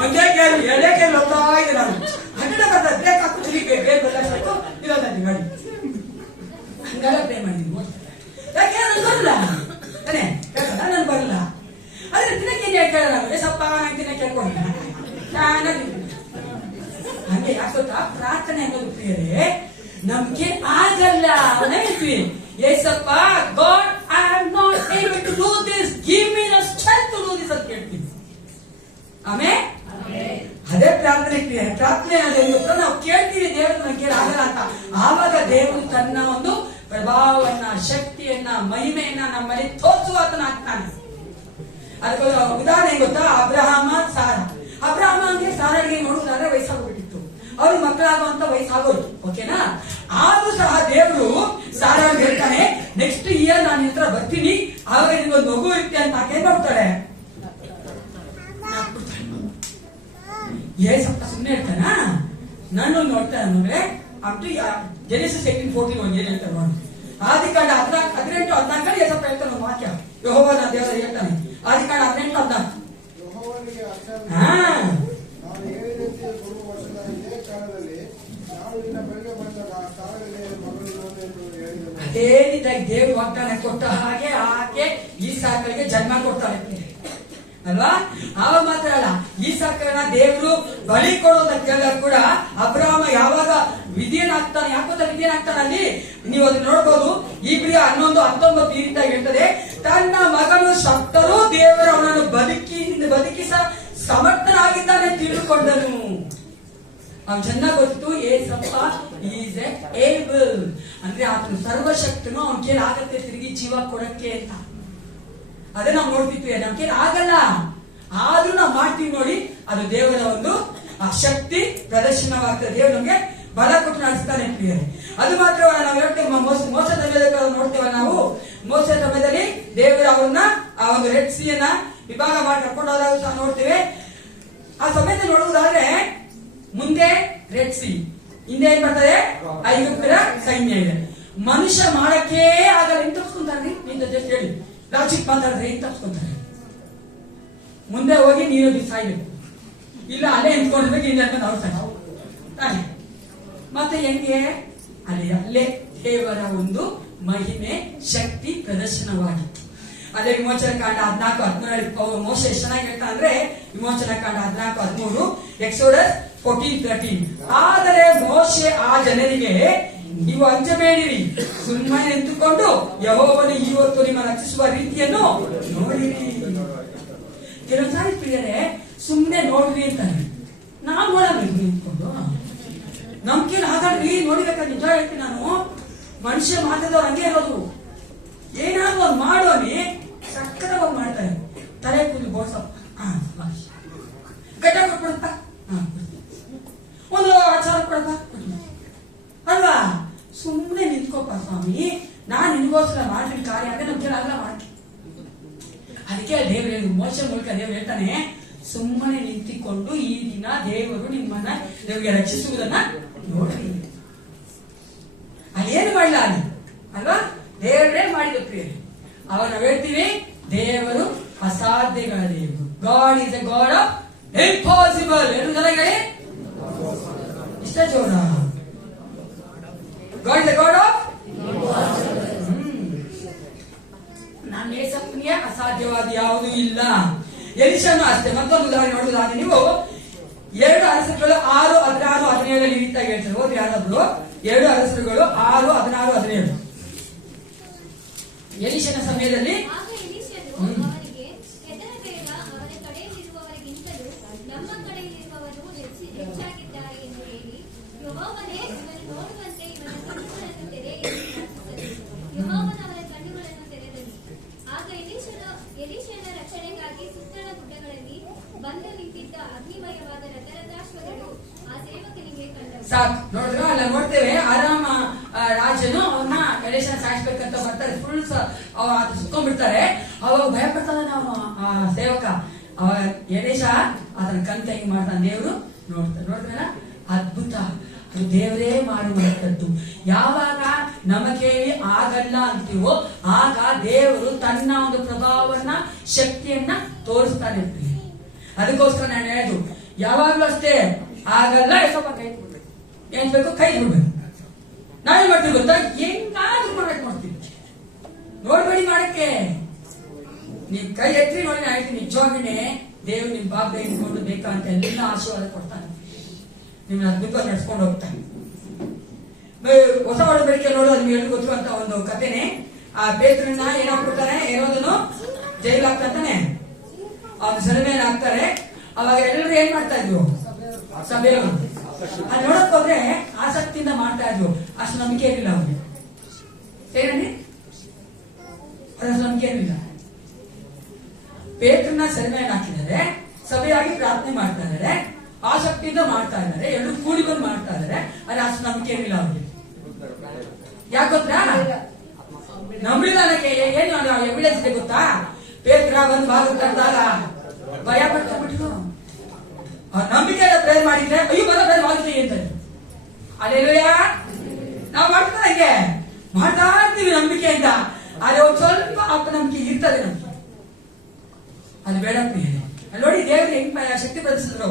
ಒಂದೇ ಕೇಳಿ ಎರಡೇ ಕೇಳಿ ಹೋಗ್ತಾ ಇದೆ. ನಾನು ಅಡ್ಡ ಬರ್ತದೆ, ಬ್ರೇಕ್ ಹಾಕಿ ಬೇರೆ ಬದಲಾಯಿಸಬೇಕು ಇರೋದಂತೆ ಗಾಡಿ ಹಂಗೆಲ್ಲ ಪ್ಲೇ ಮಾಡಿದ್ವಿ. ಯಾಕೆ ನನ್ ಬರಲ್ಲ ತಾನೆ, ನನ್ ಬರಲ್ಲ. ಆದ್ರೆ ದಿನಕ್ಕೆ ಕೇಳೋಣ ಸ್ವಲ್ಪ ದಿನ ಕೇಳ್ಕೊಂಡ ಹಂಗೆ. ಯಾಕೆ ಗೊತ್ತಾ, ಪ್ರಾರ್ಥನೆ ಅನ್ನೋದು ಪ್ರಿಯರೇ ನಮ್ಗೆ ಆಗಲ್ಲ ಹೇಳ್ತೀವಿ. Yesappa God I am not able to do this, give me the strength to do this ಅಂತ ಕೇಳ್ತೀವಿ. ಆಮೇಲೆ ಅದೇ ಪ್ರಾರ್ಥನೆ ಕ್ರಿಯೆ. ಪ್ರಾರ್ಥನೆ ಅನ್ನೋದು ನಾವು ಕೇಳ್ತೀವಿ ದೇವರು ನಮ್ಗೆ ಆಗಲ್ಲ ಅಂತ, ಆವಾಗ ದೇವರು ತನ್ನ ಒಂದು ಪ್ರಭಾವವನ್ನ, ಶಕ್ತಿಯನ್ನ, ಮಹಿಮೆಯನ್ನ ನಮ್ಮಲ್ಲಿ ತೋರಿಸುವಾತನಾಗ್ತಾನೆ. ಅದಕ್ಕೆ ಉದಾಹರಣೆ ಗೊತ್ತಾ, ಅಬ್ರಹಾಮ ಸಾರ. ಅಬ್ರಹಾಮ ಅಂದ್ರೆ ಸಾರಿಗೆ ನೋಡುವುದಾದ್ರೆ ವಯಸ್ಸಾಗೋಗ್ಬಿಟ್ಟಿತ್ತು, ಅವ್ರಿಗೆ ಮಕ್ಕಳಾಗುವಂತ ವಯಸ್ಸಾಗೋದು, ಓಕೆನಾ? ಆದ್ರೂ ಸಹ ದೇವರು ಸಾರ ಹೇಳ್ತಾನೆ, ನೆಕ್ಸ್ಟ್ ಇಯರ್ ನಾನು ನಿನ್ನ ಹತ್ರ ಬರ್ತೀನಿ, ಆವಾಗ ನಿಮ್ಗೊಂದು ಮಗು ಇರುತ್ತೆ ಅಂತ ಆಕೆ ಮಾಡ್ತಾಳೆ. ಏಸಪ್ಪ ಸುಮ್ಮನೆ ಹೇಳ್ತಾನ, ನಾನು ನೋಡ್ತಾನೆ ಅಂದ್ರೆ ಅಪ್ಟು ಜೆನೆಸಿಸ್ 18:14 ಏನ್ ಹೇಳ್ತಾರೆ ನೋಡಿ. ಆದಿಕಾಂಡ 18:14 ಏಸಪ್ಪ ಹೇಳ್ತಾನೆ ಒಂದು ವಾಕ್ಯ, ಯೆಹೋವನ ದೇವರು ಹೇಳ್ತಾನೆ. ಆದಿಕಾಂಡ 18:14 ಯೆಹೋವನಿಗೆ ಆಚಾರ್ಯ ಹಾ ನಾನು ಹೇಳಿದಂತೆ ಬರುವ ವರ್ಷದ ಇದೇ ಕಾಲದಲ್ಲಿ ನಾನು ನಿನ್ನ ಬಳಿಗೆ ಬಂದಾಗ ಆ ಸ್ಥಳದಲ್ಲಿ ಮಗಳು ಇರುವುದೆಂದು ಹೇಳಿದನು. ಅದೇ ರೀತಿಯಾಗಿ ದೇವರು ವಾಗ್ದಾನ ಕೊಟ್ಟ ಹಾಗೆ ಆಕೆ ಈ ಸಾಕರಿಗೆ ಜನ್ಮ ಕೊಡ್ತಾಳೆ ಅಲ್ವಾ? ಆವಾಗ ಮಾತ್ರ ಅಲ್ಲ, ಈ ಸಾಕರನ್ನ ದೇವರು ಬಲಿ ಕೊಡೋದಕ್ಕೆಲ್ಲ ಕೂಡ ಅಬ್ರಹಾಮ ಯಾವಾಗ ವಿಧಿಯನಾಗ್ತಾನೆ, ಯಾಕೋತ ವಿಧಿಯನಾಗ್ತಾನೆ ಅಲ್ಲಿ ನೀವು ಅದನ್ನ ನೋಡ್ಬೋದು. ಇಬ್ರಿಯ 11:19 ಈ ರೀತಿಯಾಗಿ ಹೇಳ್ತದೆ, ತನ್ನ ಮಗನು ಸತ್ತರೂ ದೇವರು ಅವನನ್ನು ಬದುಕಿಸ ಸಮರ್ಥನಾಗಿದ್ದಾನೆ ತಿಳ್ಕೊಂಡನು. ಅವ್ನು ಚೆನ್ನಾಗಿ ಗೊತ್ತು, ಏಸಪ್ಪ ಈಸ್ ಏಬಲ್ ಅಂದ್ರೆ ಆತನು ಸರ್ವಶಕ್ತನು, ಅವನ ಕೇಳಿ ಆಗತ್ತೆ ತಿರುಗಿ ಜೀವ ಕೊಡಕ್ಕೆ ಅಂತ. ಅದೇ ನಾವು ನೋಡ್ತಿದ್ವಿ, ನಮ್ ಕೇಳಿ ಆಗಲ್ಲ, ಆದ್ರೂ ನಾವು ಮಾಡ್ತೀವಿ ನೋಡಿ. ಅದು ದೇವರ ಒಂದು ಆ ಶಕ್ತಿ ಪ್ರದರ್ಶನವಾಗ್ತದೆ, ದೇವರು ನಮ್ಗೆ ಬಲ ಕೊಟ್ಟು ನಡೆಸ್ತಾನೆ ಪ್ರಿಯರೇ. ಅದು ಮಾತ್ರವಲ್ಲ, ನಾವು ಹೇಳ್ತೇವೆ ಮೋಸ ಸಮಯದಲ್ಲಿ ನೋಡ್ತೇವೆ ನಾವು. ಮೋಸ ಸಮಯದಲ್ಲಿ ದೇವರು ಅವ್ರನ್ನ ಆ ಒಂದು ರೆಡ್ ಸಿಯನ್ನ ವಿಭಾಗ ಮಾಡಿ ಕರ್ಕೊಂಡು ಹೋದಾಗ ಸಹ ನೋಡ್ತೇವೆ. ಆ ಸಮಯದಲ್ಲಿ ನೋಡುವುದಾದ್ರೆ ಮುಂದೆ ರೆಡ್ ಸಿ, ಹಿಂದೆ ಏನ್ ಬರ್ತದೆ ಐಗುಪ್ತರ ಸೈನ್ಯ ಇದೆ. ಮನುಷ್ಯ ಮಾಡಕ್ಕೆ ಆಗಲ್ಲ, ಏನ್ ತಪ್ಸ್ಕೊಂತಾರ್ರಿ? ನಿಂತ ಜಸ್ಟ್ ಹೇಳಿ, ಲಾಜಿಕ್ ಮಾತಾಡಿದ್ರೆ ಏನ್ ತಪ್ಸ್ಕೊಂತಾರೆ? ಮುಂದೆ ಹೋಗಿ ನೀರು ಸಾಯ್ಬೇಕು, ಇಲ್ಲ ಅಲ್ಲೇ ನಿಂತ್ಕೊಂಡಿರ್ಬೇಕು, ಹಿಂದೆ ಅವ್ರು ತಾನೆ. ಮತ್ತೆ ಹೆಂಗೆ ಅಲ್ಲೇ ದೇವರ ಒಂದು ಮಹಿಮೆ ಶಕ್ತಿ ಪ್ರದರ್ಶನವಾಗಿತ್ತು. ಅದೇ ವಿಮೋಚನ ಕಾಂಡ 14:13 ಮೋಶ ಎಷ್ಟು ಚೆನ್ನಾಗಿ ಹೇಳ್ತಾ ಅಂದ್ರೆ, ವಿಮೋಚನ ಕಾಂಡ 14:13, ಎಕ್ಸೋಡಸ್ 14:13. ಆದರೆ ಮೋಶೆ ಆ ಜನರಿಗೆ, ನೀವು ಅಂಜಬೇಡಿರಿ, ಸುಮ್ಮನೆ ನಿಂತುಕೊಂಡು ಯೆಹೋವನು ಇವತ್ತು ನಿಮ್ಮ ರಕ್ಷಿಸುವ ರೀತಿಯನ್ನು ನೋಡಿರಿ. ಕೆಲವೊಂದ್ಸಾರಿ ಪ್ರಿಯರೇ ಸುಮ್ಮನೆ ನೋಡ್ರಿ ಅಂತಾನೆ, ನಾವು ನೋಡೋಣ ನಿಂತ್ಕೊಂಡು. ನಮ್ಗೆ ಹಾಗಾದ್ರಿ ನೋಡಿಬೇಕಾದ್ರೆ ನಿಜ ಹೇಳ್ತೀನಿ ನಾನು, ಮನುಷ್ಯ ಮಾತಾಡೋರು ಹಂಗೆ ಇರೋದು. ಏನಾದ್ರು ಒಂದು ಮಾಡೋನಿ ಸಕ್ಕತ್ತಾಗಿ ಮಾಡ್ತಾರೆ. ತಲೆ ಕೂದಲು ಬೋಡ್ಸಪ್ಪ, ಗಡ್ಡ ಕೊಟ್ಬಿಡಪ್ಪ, ಒಂದು 10,000 ಕೊಡಪ್ಪ, ಮೋಶ ಮೂಲಕ ದೇವರು ಹೇಳ್ತಾನೆ, ಸುಮ್ಮನೆ ನಿಂತಿಕೊಂಡು ಈ ದಿನ ದೇವರು ನಿಮ್ಮನ್ನ ನಿಮಗೆ ರಕ್ಷಿಸುವುದನ್ನ ನೋಡ್ರಿ. ಅಲ್ಲೇನು ಮಾಡಲ್ಲ ಅಲ್ಲಿ ಅಲ್ವಾ, ದೇವರೇ ಮಾಡಿದ ಪ್ರಿಯ. ಅವಾಗ ನಾವು ಹೇಳ್ತೀವಿ ದೇವರು ಅಸಾಧ್ಯಗಳ ದೇವರು. God is A god of impossible. ಎರಡು ಜನಗಳೇ ಇಷ್ಟ ಜೋರ. God is A god of ನಾನು ಏಸಪ್ಪನಿಗೆ ಅಸಾಧ್ಯವಾದ ಯಾವುದೂ ಇಲ್ಲ. ಎಲಿಷನು ಅಷ್ಟೇ. ಮತ್ತೊಂದು ಉದಾಹರಣೆ ನೋಡುವುದಾದ್ರೆ ನೀವು 2 ಅರಸರುಗಳು 6:16-17 ಈ ರೀತಿಯಾಗಿ ಹೇಳ್ತಾರೆ. ಹೋದ್ರೆ ಯಾರಾದ್ರು 2 ಅರಸರುಗಳು 6:16-17. ಎಲಿಷನ ಸಮಯದಲ್ಲಿ ಆಗ ಎಲೀಷನು ಅವನಿಗೆ, ಹೆದರಬೇಡ, ಅವನ ಕಡೆಯಲ್ಲಿರುವವರಿಗಿಂತಲೂ ನಮ್ಮ ಕಡೆಯಲ್ಲಿರುವವರು ಹೆಚ್ಚಾಗಿದ್ದಾರೆ ಎಂದು ಹೇಳಿ, ಯೆಹೋವನೇ ಇವನು ನೋಡುವಂತೆ ಇವನ ಕಣ್ಣುಗಳನ್ನು ತೆರೆ ಎಂದು ಪ್ರಾರ್ಥಿಸಿದನು. ಯೆಹೋವನು ಅವನ ಕಣ್ಣುಗಳನ್ನು ತೆರೆದನು. ಆಗ ಎಲೀಷನ ರಕ್ಷಣೆಗಾಗಿ ಸುತ್ತಣ ಗುಡ್ಡಗಳಲ್ಲಿ ಬಂದು ನಿಂತಿದ್ದ ಅಗ್ನಿಮಯವಾದ ರಥರಥಾಶ್ವಗಳು ಆ ಸೇವಕನಿಗೆ ಕಂಡವು. ಸಾಕು ನೋಡಿದ್ರ, ಅಲ್ಲ ನೋಡ್ತೇವೆ ಆರಾಮ ರಾಜನು ಅವನ್ನ ಎಲಿಷನ ಸಾಯಿಸ್ಬೇಕಂತ ಬರ್ತಾರೆ. ಫುಲ್ ಸುತ್ಕೊಂಡ್ಬಿಡ್ತಾರೆ. ಅವಾಗ ಭಯ ಪಡ್ತಾನೆ ಅವನು ಆ ಸೇವಕ. ಅವಾಗ ಎಲಿಷ ಅದನ್ನ ಕಂತ ಹೆಂಗ್ ಮಾಡ್ತಾನೆ ದೇವ್ರು ನೋಡ್ತಾರ. ಅದ್ಭುತ. ಅದು ದೇವರೇ ಮಾಡುವಂತದ್ದು. ಯಾವಾಗ ನಮಗೆ ಆಗಲ್ಲ ಅಂತೀವೋ ಆಗ ದೇವರು ತನ್ನ ಒಂದು ಪ್ರಭಾವವನ್ನ ಶಕ್ತಿಯನ್ನ ತೋರಿಸ್ತಾನೆ. ಅದಕ್ಕೋಸ್ಕರ ನಾನು ಹೇಳುದು, ಯಾವಾಗ್ಲೂ ಅಷ್ಟೇ ಆಗಲ್ಲ ಸ್ವಲ್ಪ ಕೈ ಬಿಡ್ಬೇಕು, ಏನ್ ಬೇಕು ಕೈ ಬಿಡ್ಬೇಕು. ನಾವೇನ್ ಮಾಡ್ತೀವಿ ಗೊತ್ತಾ, ಹೆಂಗಾದ್ರೂ ಮಾಡಕ್ ಮಾಡ್ತೀವಿ. ನೋಡ್ಬೇಡಿ ಮಾಡಕ್ಕೆ, ನೀವ್ ಕೈ ಎತ್ತಿ ನೋಡಿ ಆಯ್ತು. ನಿಜವಾಗಿನೇ ದೇವ್ರು ನಿಮ್ ಬಾಬ ಇಟ್ಕೊಂಡು ಬೇಕಂತ ಎಲ್ಲ ಆಶೀರ್ವಾದ ಕೊಡ್ತಾನೆ, ನಿಮ್ನ ಅದ್ಭುತ ನಡ್ಸ್ಕೊಂಡು ಹೋಗ್ತಾನೆ. ಹೊಸ ಒಡಂಬಡಿಕೆ ನೋಡೋದು ನಿಮ್ಗೆ ಎಲ್ಲಿ ಗೊತ್ತಿರುವಂತ ಒಂದು ಕಥೆನೆ. ಆ ಪೇತ್ರನ್ನ ಏನಾಗ್ಬಿಡ್ತಾನೆ, ಏನೋದನ್ನು ಜೈಲ್ ಹಾಕ್ತಾನೆ, ಅವ್ನು ಸೆರೆಮೇಲೆ ಹಾಕ್ತಾರೆ. ಅವಾಗ ಎಲ್ಲರೂ ಏನ್ ಮಾಡ್ತಾ ಇದ್ರು, ಸಭೆಯವರು ಅದು ನೋಡಕ್ ಹೋದ್ರೆ ಆಸಕ್ತಿಯಿಂದ ಮಾಡ್ತಾ ಇದ್ರು. ಅಷ್ಟು ನಂಬಿಕೆ ಇರಲಿಲ್ಲ ಅವ್ರಿಗೆ. ಏನಂದ್ರೆ ಅಷ್ಟು ನಂಬಿಕೆ ಇರಲಿಲ್ಲ. ಪೇತ್ರನ್ನ ಸೆರೆಮೇಲೆ ಹಾಕಿದ್ದಾರೆ, ಸಭೆಯಾಗಿ ಪ್ರಾರ್ಥನೆ ಮಾಡ್ತಾ ಇದ್ದಾರೆ, ಆಸಕ್ತಿಯಿಂದ ಮಾಡ್ತಾ ಇದ್ದಾರೆ, ಎಲ್ಲರೂ ಕೂಡಿ ಬಂದು ಮಾಡ್ತಾ ಇದ್ದಾರೆ. ಅದು ಅಷ್ಟು ನಂಬಿಕೆ ಇರಲಿಲ್ಲ ಅವ್ರಿಗೆ. ಯಾಕೋತ್ರ ನಂಬಿಲ್ಲ. ಏನು ಎವಿಡೆನ್ಸ್ ಇದೆ ಗೊತ್ತಾ, ಪೇತ್ರ ಬಂದು ಭಾಗ ಕರೆದಾಗ ಭಯ ಪಡ್ಕೊಂಡ್ಬಿಟ್ರು. ನಂಬಿಕೆ ಪ್ರೇರ್ ಮಾಡಿದ್ರೆ ಅಯ್ಯೋ ಬರ ಪ್ರೇರ್ ಮಾಡ್ತೀವಿ ಅಂತ. ಅಲ್ಲೆಲ್ಲೂಯ. ನಾವು ಮಾಡ್ತಾ ಹಂಗೆ ಮಾಡ್ತಾ ಇರ್ತೀವಿ ನಂಬಿಕೆಯಿಂದ. ಅದೇ ಒಂದ್ ಸ್ವಲ್ಪ ಅಪನಂಬಿಕೆ ಇರ್ತದೆ ನಮ್ಗೆ, ಅದು ಬೇಡ ಪ್ರಿಯ. ನೋಡಿ ದೇವ್ರು ಹೆಂಗ್ ಶಕ್ತಿ ಪ್ರದರ್ಶಿಸಿದ್ರು.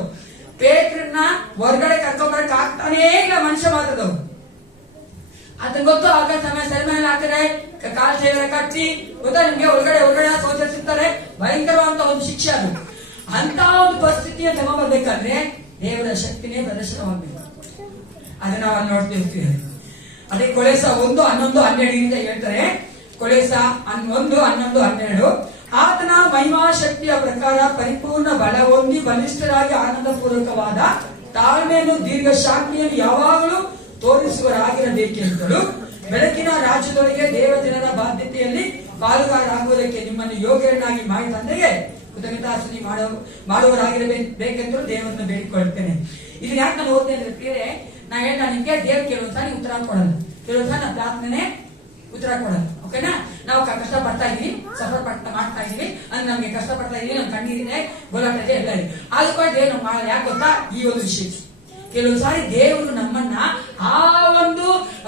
ಪೇತ್ರನ್ನ ಹೊರಗಡೆ ಕರ್ಕೊಂಬರಕ್ ಆಗ್ತಾನೇ ಇಲ್ಲ ಮನುಷ್ಯ ಮಾತದು. ಅದನ್ನ ಗೊತ್ತು. ಆಗ ಸಮಯ ಸೆರೆಮನೆಯಲ್ಲಿ ಹಾಕಿದ್ರೆ ಕಾಲ್ ಸೇವೆ ಕಟ್ಟಿ ಗೊತ್ತಾ ನಿಮ್ಗೆ, ಹೊರಗಡೆ ಸೋಚರಿಸುತ್ತಾರೆ. ಭಯಂಕರವಾದಂತ ಒಂದು ಶಿಕ್ಷೆ ಅದು. ಅಂತ ಒಂದು ಪರಿಸ್ಥಿತಿಯ ತಮ್ಮ ಬರ್ಬೇಕಾದ್ರೆ ದೇವರ ಶಕ್ತಿನೇ ಪ್ರದರ್ಶನವಾಗಬೇಕು. ಅದನ್ನ ನಾವು ಅಲ್ಲಿ ನೋಡ್ತಿರ್ತೀವಿ. ಅದೇ ಕೊಲೆಸ 1:11-12 ಹೇಳ್ತಾರೆ. ಕೊಲೆಸ 1:11-12 ಆತನ ಮಹಿಮಾ ಶಕ್ತಿಯ ಪ್ರಕಾರ ಪರಿಪೂರ್ಣ ಬಲ ಹೊಂದಿ ಬಲಿಷ್ಠರಾಗಿ ಆನಂದಪೂರ್ವಕವಾದ ತಾಳ್ಮೆಯನ್ನು ದೀರ್ಘ ಶಾಂತಿಯನ್ನು ಯಾವಾಗಲೂ ತೋರಿಸುವರಾಗಿರಬೇಕೆಂತಲೂ ಬೆಳಕಿನ ರಾಜ್ಯದೊಳಗೆ ದೇವಜನರ ಬಾಧ್ಯತೆಯಲ್ಲಿ ಪಾಲುಗಾರರಾಗುವುದಕ್ಕೆ ನಿಮ್ಮನ್ನು ಯೋಗ್ಯರನ್ನಾಗಿ ಮಾಡಿ ತಂದೆಗೆ ಕೃತಜ್ಞತಾಸ್ತುತಿ ಮಾಡುವರಾಗಿರಬೇಕೆಂತಲೂ ದೇವರನ್ನು ಬೇಡಿಕೊಳ್ಳುತ್ತೇನೆ. ಇದನ್ನ ಯಾಕೆ ನಾನು ಓದ್ತೇನೆ ಅಂದ್ರೆ ಪ್ರಿಯರೇ, ನಾ ಹೇಳ್ತಾ ನಿಮ್ಗೆ ದೇವ್ರು ಕೆಲವೊಂದ್ಸಾರಿ ಉತ್ತರ ಕೊಡಲ್ಲ, ಕೆಲವೊಂದ್ಸಾರಿ ನಮ್ಮ ಪ್ರಾರ್ಥನೆ ಉತ್ತರ ಕೊಡಲ್ಲ. ಓಕೆನಾ? ನಾವು ಕಷ್ಟ ಪಡ್ತಾ ಇದೀವಿ, ಸಫರ್ ಮಾಡ್ತಾ ಇದೀವಿ, ಅಂದ್ರೆ ನಮ್ಗೆ ಕಷ್ಟ ಪಡ್ತಾ ಇದೀವಿ, ನಮ್ ಕಣ್ಣೀರಿದೆ, ಗೋಲಾಟ ಇದೆ, ಎಲ್ಲ ಇದೆ. ಅದಕ್ಕೆ ದೇವ್ರು ಮಾಡಲ್ಲ. ಯಾಕೆ ಗೊತ್ತಾ, ಈ ಒಂದು ವಿಷಯ ಕೆಲವು ಸಾರಿ ದೇವರು ನಮ್ಮನ್ನ ಆ ಒಂದು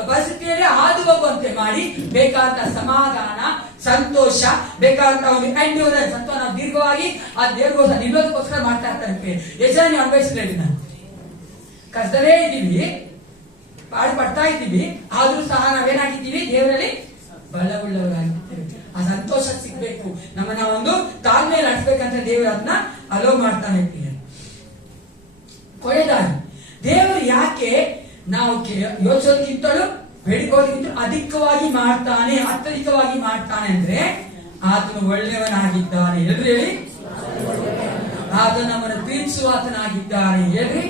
ಪರಿಸ್ಥಿತಿಯಲ್ಲಿ ಹಾದು ಹೋಗುವಂತೆ ಮಾಡಿ ಬೇಕಾದ ಸಮಾಧಾನ, ಸಂತೋಷ, ಬೇಕಾದಂತ ಒಂದು ಎಂಡ್ಯೂರೆನ್ಸ್ ಅಂತ ನಾವು ದೀರ್ಘವಾಗಿ ಆ ದೇವ್ರಿಗೋಸ್ಕರ ನಿಲ್ಲೋದಕ್ಕೋಸ್ಕರ ಮಾಡ್ತಾ ಇರ್ತಾರೆ. ಎಷ್ಟು ನೀವು ಅನ್ವಯಿಸಿದ್ರೆ ನಾವು ಕಷ್ಟದಲ್ಲೇ ಇದ್ದೀವಿ, ಪಾಡು ಪಡ್ತಾ ಇದ್ದೀವಿ, ಆದ್ರೂ ಸಹ ನಾವೇನಾಗಿದ್ದೀವಿ, ದೇವರಲ್ಲಿ ಬಲವುಳ್ಳವರಾಗಿದ್ದೇವೆ. ಆ ಸಂತೋಷ ಸಿಗ್ಬೇಕು, ನಮ್ಮನ್ನ ಒಂದು ತಾಳ್ಮೆಯಲ್ಲಿ ನಡೆಸ್ಬೇಕಂತ ದೇವರು ಅದನ್ನ ಅಲೋ ಮಾಡ್ತಾನೆ. ಕೊನೆಯದಾಗಿ ದೇವರು ಯಾಕೆ ನಾವು ಯೋಚಿಸೋದಕ್ಕಿಂತಲೂ ಬೇಡಿಕೋದಕ್ಕಿಂತ ಅಧಿಕವಾಗಿ ಮಾಡ್ತಾನೆ, ಅತ್ಯಧಿಕವಾಗಿ ಮಾಡ್ತಾನೆ ಅಂದ್ರೆ ಆತನು ಒಳ್ಳೆಯವನಾಗಿದ್ದಾನೆ. ಎಲ್ರು ಹೇಳಿ, ಆತನು ನಮ್ಮನ್ನು ಪ್ರೀತಿಸುವ ಆತನಾಗಿದ್ದಾನೆ. ಹೇಳ್ರಿ,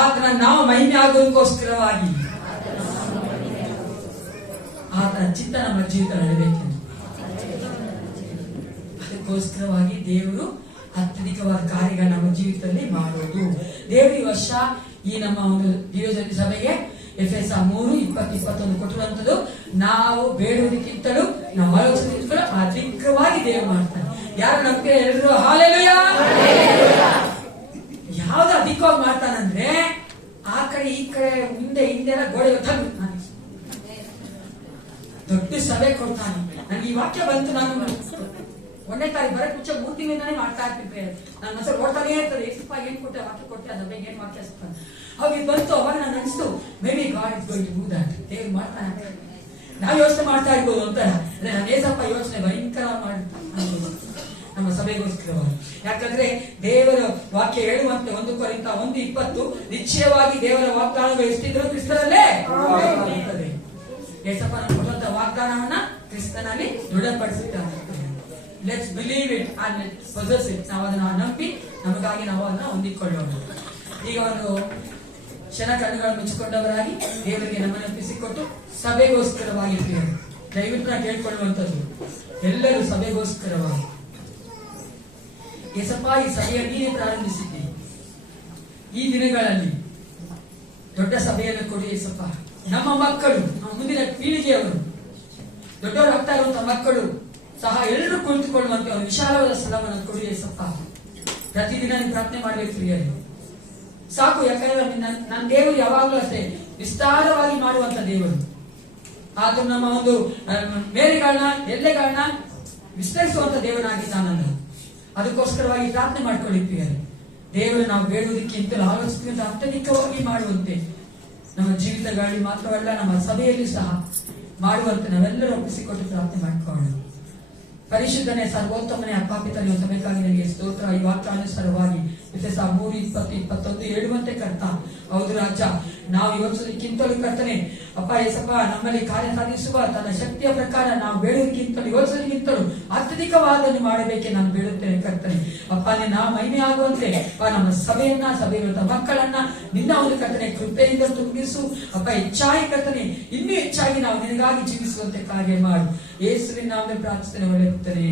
ಆತನ ನಾವು ಮಹಿಮೆ ಆಗೋದಕ್ಕೋಸ್ಕರವಾಗಿ ಆತನ ಚಿತ್ತ ನಮ್ಮ ಜೀವಿತ ನಡಬೇಕೆಂದು ಅದಕ್ಕೋಸ್ಕರವಾಗಿ ದೇವರು ಅತ್ಯಧಿಕವಾದ ಕಾರ್ಯಗಳ ನಮ್ಮ ಜೀವಿತದಲ್ಲಿ ಮಾಡೋದು. ದೇವರು ಈ ವರ್ಷ ಈ ನಮ್ಮ ಒಂದು ದಿವ್ಯಜ್ಯೋತಿ ಸಭೆಗೆ ಎಫೆಸ 3:20-21 ಕೊಟ್ಟಿರುವಂತದ್ದು ನಾವು ಬೇಡುವುದಕ್ಕಿಂತಲೂ ನಮ್ಮ ಆಲೋಚನೆಗಿಂತಲೂ ಅಧಿಕವಾಗಿ ದೇವರು ಮಾಡ್ತಾನೆ. ಯಾರು ನಮ್ಗೆ ಎಲ್ಲರೂ ಹಾಲೆಲೂಯಾ. ಯಾವ್ದು ಅಧಿಕವಾಗಿ ಮಾಡ್ತಾನಂದ್ರೆ ಆ ಕಡೆ ಈ ಕಡೆ ಮುಂದೆ ಹಿಂದೆ ಎಲ್ಲ ಗೋಡೆ ದೊಡ್ಡ ಸಭೆ ಕೊಡ್ತಾನೆ. ನನಗೆ ಈ ವಾಕ್ಯ ಬಂತು, ನಾನು 1ನೇ ತಾರೀಕು ಬರಕ್ ಮುಂಚೆ 3 ತಿಂಗಳಿಂದಾನೇ ಮಾಡ್ತಾ ಇರ್ತಿದ್ದೆ. ನನ್ನ ಮನಸ್ಸಲ್ಲಿ ಓಡ್ತಾನೆ ಇರ್ತದೆ, ಏಸಪ್ಪ ಏನ್ ಕೊಟ್ಟೆ ವಾಕ್ಯ ಕೊಟ್ಟೆ, ಅದ್ರ ಬಗ್ಗೆ ಏನ್ ವಾಕ್ಯ ಸಿಗ್ತಾನೆ. ಅವಾಗ ಇದು ಬಂತು, ಅವಾಗ ನಾನು ಅನಿಸ್ತು maybe God is going to do that. ದೇವ್ರು ಮಾಡ್ತಾನೆ. ನಾವು ಯೋಚನೆ ಮಾಡ್ತಾ ಇರ್ಬೋದು ಅಂತ, ನನ್ನ ಏಸಪ್ಪ ಯೋಚನೆ ಭಯಂಕರ ಮಾಡ್ತಾನೆ ನಮ್ಮ ಸಭೆಗೋಸ್ಕರವಾಗಿ. ಯಾಕಂದ್ರೆ ದೇವರ ವಾಕ್ಯ ಹೇಳುವಂತೆ 1 ಕೊರಿಂಥ 1:20 ನಿಶ್ಚಯವಾಗಿ ದೇವರ ವಾಗ್ದಾನಗಳು ಎಷ್ಟಿದ್ರು ಕ್ರಿಸ್ತನಲ್ಲೇ ಇರ್ತದೆ. ಏಸಪ್ಪ ಕೊಡುವಂತ ವಾಗ್ದಾನವನ್ನ ಕ್ರಿಸ್ತನಲ್ಲಿ ದೃಢಪಡಿಸುತ್ತಾರೆ. Let's believe it and let's possess it. ನಾವು ಅದನ್ನ ನಂಬಿ ನಮಗಾಗಿ ನಾವು ಅದನ್ನ ಹೊಂದಿಕೊಳ್ಳೋಣ. ಈಗ ಒಂದು ಕ್ಷಣ ಕಣ್ಣುಗಳನ್ನು ಮುಚ್ಚಿಕೊಂಡವರಾಗಿ ದೇವರಿಗೆ ನಮ್ಮನ್ನು ಅರ್ಪಿಸಿಕೊಟ್ಟು ಸಭೆಗೋಸ್ಕರವಾಗಿ ದಯವಿಟ್ಟು ನಾನು ಕೇಳ್ಕೊಳ್ಳುವಂಥದ್ದು, ಎಲ್ಲರೂ ಸಭೆಗೋಸ್ಕರವಾಗಿ ಏಸಪ್ಪ ಈ ಸಭೆಯ ನೀನೇ ಪ್ರಾರಂಭಿಸಿದ್ದಿ, ಈ ದಿನಗಳಲ್ಲಿ ದೊಡ್ಡ ಸಭೆಯನ್ನು ಕೊಡಿ ಏಸಪ್ಪ. ನಮ್ಮ ಮಕ್ಕಳು, ನಮ್ಮ ಮುಂದಿನ ಪೀಳಿಗೆಯವರು, ದೊಡ್ಡವರು ಆಗ್ತಾ ಇರುವಂತಹ ಮಕ್ಕಳು ಸಹ ಎಲ್ಲರೂ ಕುಳಿತುಕೊಳ್ಳುವಂತೆ ಒಂದು ವಿಶಾಲವಾದ ಸ್ಥಳವನ್ನು ಕೊಡಿ ಏಸಪ್ಪ. ಪ್ರತಿದಿನ ನೀವು ಪ್ರಾರ್ಥನೆ ಮಾಡಬೇಕು ಪ್ರಿಯರೇ, ಸಾಕು. ಯಾಕಂದ್ರೆ ನನ್ನ ದೇವರು ಯಾವಾಗಲೂ ಅಷ್ಟೇ ವಿಸ್ತಾರವಾಗಿ ಮಾಡುವಂತ ದೇವರು. ಆದ್ರೂ ನಮ್ಮ ಒಂದು ಮೇರೆಗಳನ್ನ ಎಲ್ಲೆಗಳನ್ನ ವಿಸ್ತರಿಸುವಂತ ದೇವನಾಗಿದ್ದಾನಲ್ಲ. ಅದಕ್ಕೋಸ್ಕರವಾಗಿ ಪ್ರಾರ್ಥನೆ ಮಾಡ್ಕೊಳ್ಳಿ ಪ್ರಿಯರೇ. ದೇವರು ನಾವು ಬೇಡುವುದಕ್ಕಿಂತಲೂ ಆಲೋಚಿಸಿದ ಅತ್ಯಧಿಕವಾಗಿ ಮಾಡುವಂತೆ ನಮ್ಮ ಜೀವಿತಗಳಲ್ಲಿ ಮಾತ್ರವಲ್ಲ, ನಮ್ಮ ಸಭೆಯಲ್ಲಿ ಸಹ ಮಾಡುವಂತೆ ನಾವೆಲ್ಲರೂ ಒಪ್ಪಿಸಿಕೊಟ್ಟು ಪ್ರಾರ್ಥನೆ ಮಾಡ್ಕೊಳ್ಳೋಣ. ಪರಿಶುದ್ಧನೇ ಸರ್ವೋತ್ತಮನೇ ಅಪ್ಪಾಪಿತನೇ ಸಭೆಗಾಗಿ ನನಗೆ ಸ್ತೋತ್ರ. ಈ ವಾಕ್ಯಾನುಸಾರವಾಗಿ ಎಫೆಸ 3:20-21 ಹೇಳುವಂತೆ ಕರ್ತ, ಹೌದು ರಾಜ, ನಾವು ಯೋಚಿಸೋದಕ್ಕಿಂತಲೂ ಕರ್ತನೆ ಅಪ್ಪ ಏಸಪ್ಪ ನಮ್ಮಲ್ಲಿ ಕಾರ್ಯ ಸಾಧಿಸುವ ತನ್ನ ಶಕ್ತಿಯ ಪ್ರಕಾರ ನಾವು ಬೇಡುವುದಕ್ಕಿಂತಲೂ ಯೋಚಿಸೋದಕ್ಕಿಂತಲೂ ಅತ್ಯಧಿಕವಾದನ್ನು ಮಾಡಬೇಕೆ ನಾನು ಬೇಡುತ್ತೇನೆ ಕರ್ತನೆ. ಅಪ್ಪ ನಿನ್ನ ಮಹಿಮೆ ಆಗುವಂತೆ ನಮ್ಮ ಸಭೆಯನ್ನ ಮಕ್ಕಳನ್ನ ನಿನ್ನ ಒಂದು ಕರ್ತನೆ ಕೃಪೆಯಿಂದ ತುಂಬಿಸು ಅಪ್ಪ. ಹೆಚ್ಚಾಗಿ ಕರ್ತನೆ ಇನ್ನೂ ಹೆಚ್ಚಾಗಿ ನಾವು ನಿನಗಾಗಿ ಜೀವಿಸುವಂತೆ ಕಾರ್ಯ ಮಾಡು. ಯೇಸುವಿನ ನಾಮದಲ್ಲಿ ಪ್ರಾರ್ಥನೆ ಒಳ್ಳೆಯುತ್ತೇನೆ.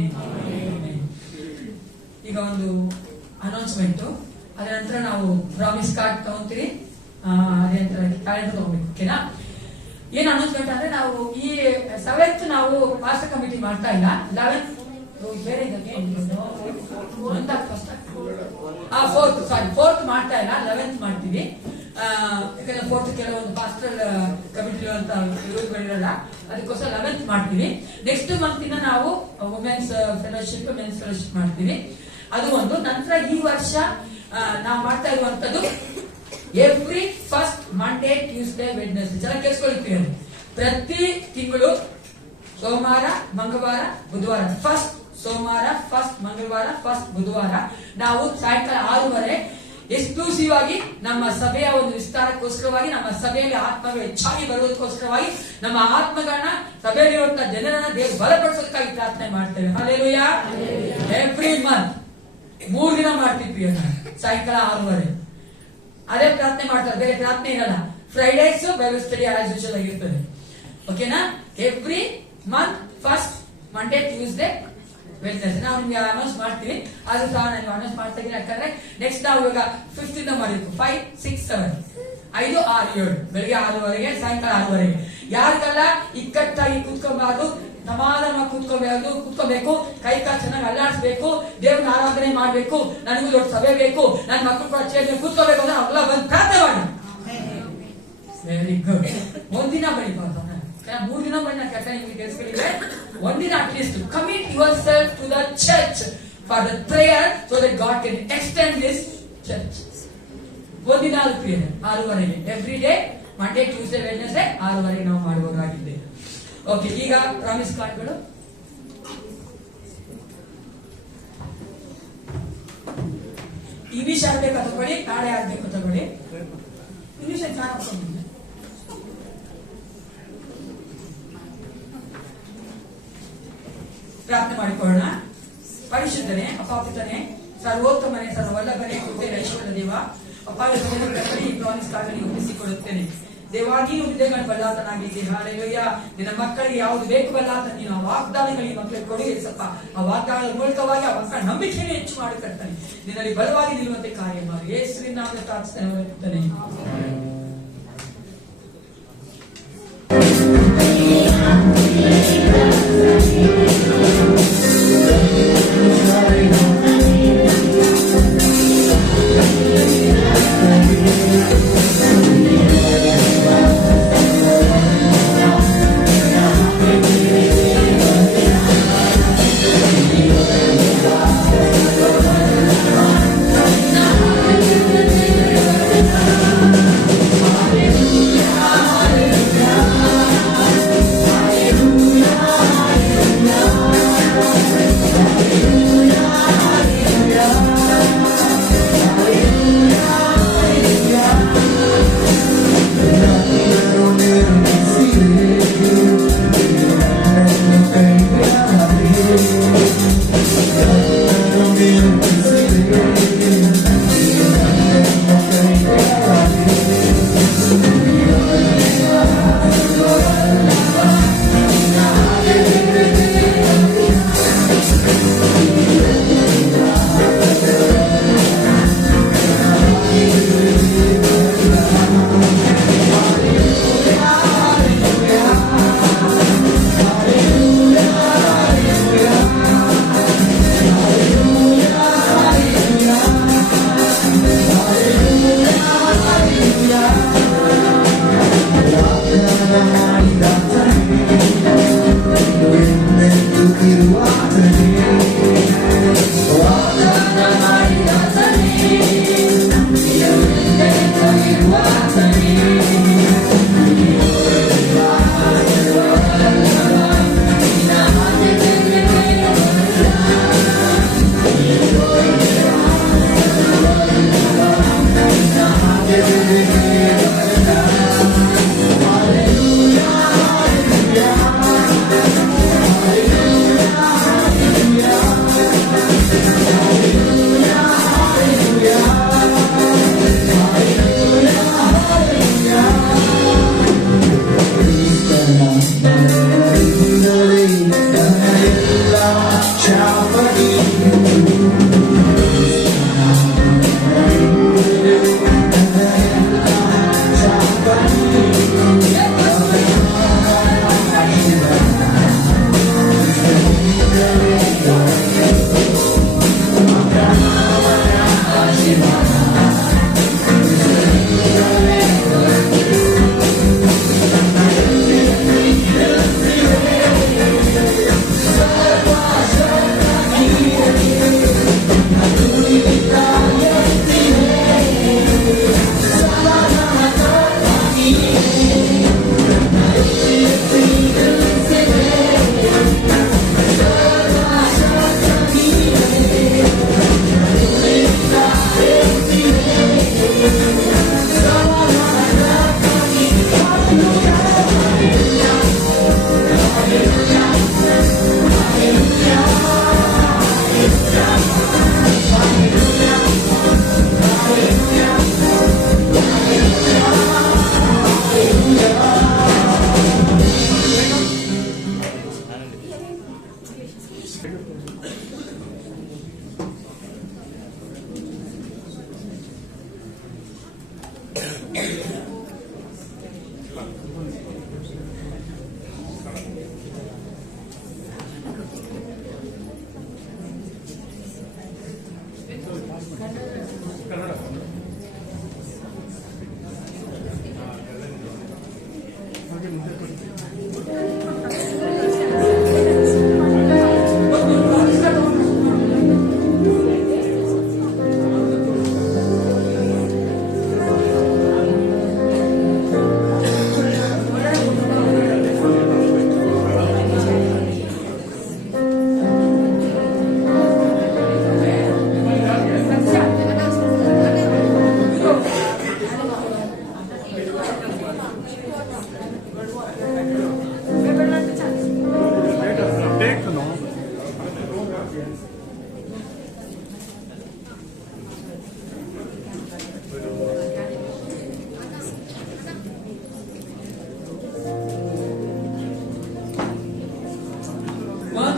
ಈಗ ಒಂದು ಅನೌನ್ಸ್ಮೆಂಟ್, ಅದರ ನಂತರ ನಾವು ಪ್ರಾಮಿಸ್ ಕಾರ್ಡ್ ತಗೊಂತೀರಿ, ಅದೇ ನಂತರ ಕ್ಯಾಲೆಂಡರ್ ತಗೋಬೇಕು. ಓಕೆನಾ? ಏನ್ ಅನೌನ್ಸ್ಮೆಂಟ್ ಅಂದ್ರೆ, ನಾವು ಈ 7th ನಾವು ಮಾಸ್ಟರ್ ಕಮಿಟಿ ಮಾಡ್ತಾ ಇಲ್ಲ. 11th ಬೇರೆ 4th ಮಾಡ್ತಾ ಇಲ್ಲ, 11th ಮಾಡ್ತೀವಿ. ಯಾಕಂದ್ರೆ 4th ಕೆಲವೊಂದು ಪಾಸ್ಟರ್ ಕಮಿಟಿ ಅಂತ ಇರೋದ್ಗಳಿರಲ್ಲ, ಅದಕ್ಕೋಸ್ಕರ 11th ಮಾಡ್ತೀವಿ. ನೆಕ್ಸ್ಟ್ ಮಂತ್ ಇಂದ ನಾವು ವುಮೆನ್ಸ್ ಫೆಲೋಶಿಪ್, ಮೆನ್ಸ್ ಫೆಲೋಶಿಪ್ ಮಾಡ್ತೀವಿ. ಅದು ಒಂದು. ನಂತರ ಈ ವರ್ಷ ನಾವು ಮಾಡ್ತಾ ಇರುವಂತದ್ದು every first Monday, Tuesday, Wednesday. ಚೆನ್ನಾಗಿ ಕೇಳಿಸ್ಕೊಳ್ತೀವಿ. ಪ್ರತಿ ತಿಂಗಳು ಸೋಮವಾರ, ಮಂಗಳವಾರ, ಬುಧವಾರ, ಫಸ್ಟ್ ಸೋಮವಾರ, ಫಸ್ಟ್ ಮಂಗಳವಾರ, ಫಸ್ಟ್ ಬುಧವಾರ ನಾವು ಸಾಯಂಕಾಲ 6:30 ಎಕ್ಸ್ಕ್ಲೂಸಿವ್ ಆಗಿ ನಮ್ಮ ಸಭೆಯ ಒಂದು ವಿಸ್ತಾರಕ್ಕೋಸ್ಕರವಾಗಿ, ನಮ್ಮ ಸಭೆಯಲ್ಲಿ ಆತ್ಮಗಳು ಹೆಚ್ಚಾಗಿ ಬರುವುದಕ್ಕೋಸ್ಕರವಾಗಿ, ನಮ್ಮ ಆತ್ಮಗಳನ್ನ ಸಭೆಯಲ್ಲಿರುವಂತಹ ಜನರನ್ನ ದೇವರು ಬಲಪಡಿಸೋದಕ್ಕಾಗಿ ಪ್ರಾರ್ಥನೆ ಮಾಡ್ತೇವೆ. ಹಲ್ಲೆಲೂಯಾ. ಎವ್ರಿ ಮಂತ್ 3 ದಿನ ಮಾಡ್ತಿದ್ವಿ ಸಾಯಂಕಾಲ 6:30. ಅದೇ ಪ್ರಾರ್ಥನೆ ಮಾಡ್ತಾರೆ, ಬೇರೆ ಪ್ರಾರ್ಥನೆ ಇರಲ್ಲ. Fridays Bible study as usual ಆಗಿರ್ತದೆ. ಓಕೆನಾ? Every month first Monday, Tuesday, Wednesday ನಾವು ನಿಮ್ಗೆ ಅನೌನ್ಸ್ ಮಾಡ್ತೀವಿ. ಆದ್ರೂ ಸಹ ನಾನು ಅನೌನ್ಸ್ ಮಾಡ್ತಾ ಇದ್ದೀನಿ. ಯಾಕಂದ್ರೆ ನೆಕ್ಸ್ಟ್ ನಾವು ಇವಾಗ 5th ಇಂದ ಮಾಡಿದ್ವಿ. 5, 6, 7 5, 6, 7 ಬೆಳಿಗ್ಗೆ 6:30 ಸಾಯಂಕಾಲ 6:30. ಯಾರಿಗೆಲ್ಲ ಇಕ್ಕಟ್ಟಾಗಿ ಕೂತ್ಕೊಬಾರ್ದು, ಸಮಾಧಾನ ಕೂತ್ಕೋಬೇಕು, ಕೈ ಕಾಲು ಚೆನ್ನಾಗಿ ಅಲ್ಲಾಡಿಸ್ಬೇಕು, ದೇವ್ರನ್ನ ಆರಾಧನೆ ಮಾಡ್ಬೇಕು, ನನಗೂ ದೊಡ್ಡ ಸಭೆ ಬೇಕು, ನನ್ನ ಮಕ್ಕಳು ಕೂಡ ಚೇರ್ ಕೂತ್ಕೋಬೇಕು ಅಂದ್ರೆ ಅವೆಲ್ಲ ಬಂದು ಪ್ರಾರ್ಥನೆ ಮಾಡಿ. Very good. ಒಂದಿನ ಬಳಿಬಾರ್ದು, 3 ದಿನ ಬಣ್ಣ ಕೆಟ್ಟ ನಿಮಗೆ ಕೆಲಸಗಳಿವೆ. ಒಂದಿನ at least commit yourself to the church for the prayer so that God can extend this church. ಒಂದಿನ prayer 6:30 every day, Monday, Tuesday, Wednesday 6:30 ನಾವು ಮಾಡುವುದಾಗಿದೆ. ಓಕೆ, ಈಗ ಪ್ರಾಮಿಸ್ ಕಾರ್ಡ್ಗಳು. ಇಂಗ್ಲಿಷ್ ಆಡ್ಬೇಕು ತಗೊಳ್ಳಿ, ನಾಳೆ ಆಡ್ಬೇಕು ತಗೊಳ್ಳಿ. ಇಂಗ್ಲಿಷ್ ನಾನು ಪ್ರಾರ್ಥನೆ ಮಾಡಿಕೊಳ್ಳೋಣ. ಪರಿಶುದ್ಧನೇ ಅಪಾಪಿತನೇ ಸರ್ವೋತ್ತಮನೇ ಸರ್ವಲ್ಲಭನೇ ಕೃಪೆ ಐಶ್ವರ್ಯ ದೇವ ಅಪ್ಪ, ಈ ಪ್ರಾಮಿಸ್ ಕಾರ್ಡ್ ಒಪ್ಪಿಸಿಕೊಡುತ್ತೇನೆ. ದೇವಾಗಿ ಹೃದಯಗಳ ಬಲ್ಲಾತನಾಗಿದೆ. ಹಾಲೆಲೂಯಾ. ನಿನ್ನ ಮಕ್ಕಳಿಗೆ ಯಾವುದು ಬೇಕು ಬಲ್ಲಾತ ನೀನು ಆ ವಾಗ್ದಾನಗಳಿಗೆ ಮಕ್ಕಳಿಗೆ ಕೊಡಿ ಸಪ್ಪ. ಆ ವಾಗ್ದಾನದ ಮೂಲಕವಾಗಿ ಆ ಮಕ್ಕಳ ನಂಬಿಕೆಯನ್ನು ಹೆಚ್ಚು ಮಾಡಿಕೊಡ್ತಾನೆ. ನಿನ್ನಲ್ಲಿ ಬಲವಾಗಿ ನಿಲ್ಲುವಂತೆ ಕಾರ್ಯ ಮಾಡಿ. ಯೇಸುವಿನ ನಾಮದಲ್ಲಿ ಪ್ರಾರ್ಥನೆ.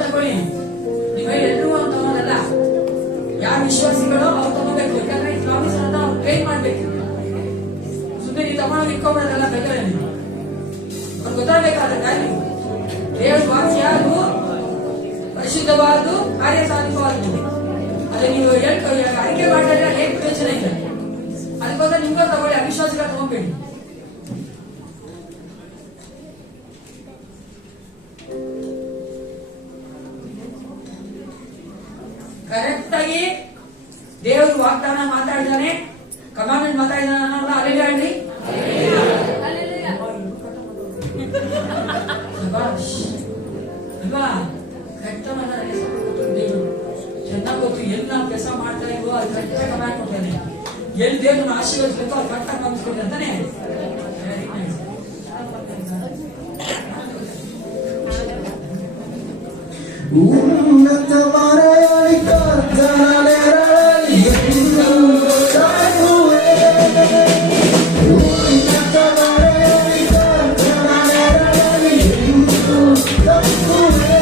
ತಗೊಳ್ಳಿ. ನೀವು ಎಲ್ಲರೂ ತಗೋಲ್ಲ. ಯಾರು ವಿಶ್ವಾಸಿಗಳು ಅವ್ರು ತಗೋಬೇಕು. ಯಾಕಂದ್ರೆ ಈ ಪ್ರಾಮಿಸ್ ಅಂತ ಅವ್ರು ಕ್ಲೈಮ್ ಮಾಡ್ಬೇಕು. ಸುಮ್ಮನೆ ನೀವು ತಗೊಂಡೋಗಿ ಇಟ್ಕೊಂಡ್ಬರೋದಲ್ಲ ಬೇಕಾದ್ರೆ ಅವ್ರು ಗೊತ್ತಾಗಬೇಕಾದ ವ್ಯಾಲ್ಯೂ. ದೇವ್ರ ವಾಕ್ಯ ಅದು ಪರಿಶುದ್ಧವಾದ್ದು, ಕಾರ್ಯ ಸಾಧಿಸವಾದ್ದು. ಅದೇ ನೀವು ಅರಿಕೆ ಮಾಡಿದ್ರೆ ಹೇಗೆ ಪ್ರಯೋಜನ ಇಲ್ಲ. ಅದಕ್ಕೋಸ್ಕರ ನಿಮ್ಗೂ ತಗೊಳ್ಳಿ, ಅವಿಶ್ವಾಸಿಗಳು ತಗೋಬೇಡಿ. ಕರೆಕ್ಟ್ ಆಗಿ ದೇವರು ವಾಗ್ದಾನ ಮಾತಾಡಿದಾನೆ, ಕಮಾಂಡ್ಮೆಂಟ್ ಮಾತಾಡಿದಾನೆ ಅನ್ನೋಲ್ಲ. ಅಲ್ಲೇ ಹೇಳಿ ಅಲ್ವಾ? ಕರೆಕ್ಟ್ ದೇವರು ಚೆನ್ನಾಗಿ ಗೊತ್ತು ಎಲ್ಲಿ ನಾವು ಕೆಲಸ ಮಾಡ್ತಾ ಇದ್ವೋ ಅದು ಕರೆಕ್ಟ್ ಕಮಾಂಡ್ ಕೊಡ್ತಾನೆ. ಎಲ್ಲಿ ದೇವ್ರನ್ನ ಆಶೀರ್ವದಿಸಬೇಕು ಅದು ಕರೆಕ್ಟಾಗಿ ನಂಬಿಸ್ಕೊಂಡು ಅಂತಾನೆ. ಉನ್ನತ ಮರೆಯಲಿ ಕರ್ತನ ನೆರಳಲ್ಲಿ ಎಂದು ಸಾಯುವೆ. ಉನ್ನತ ಮರೆಯಲಿ ಕರ್ತನ ನೆರಳಲ್ಲಿ ಎಂದು ತಪ್ಪುವೆ.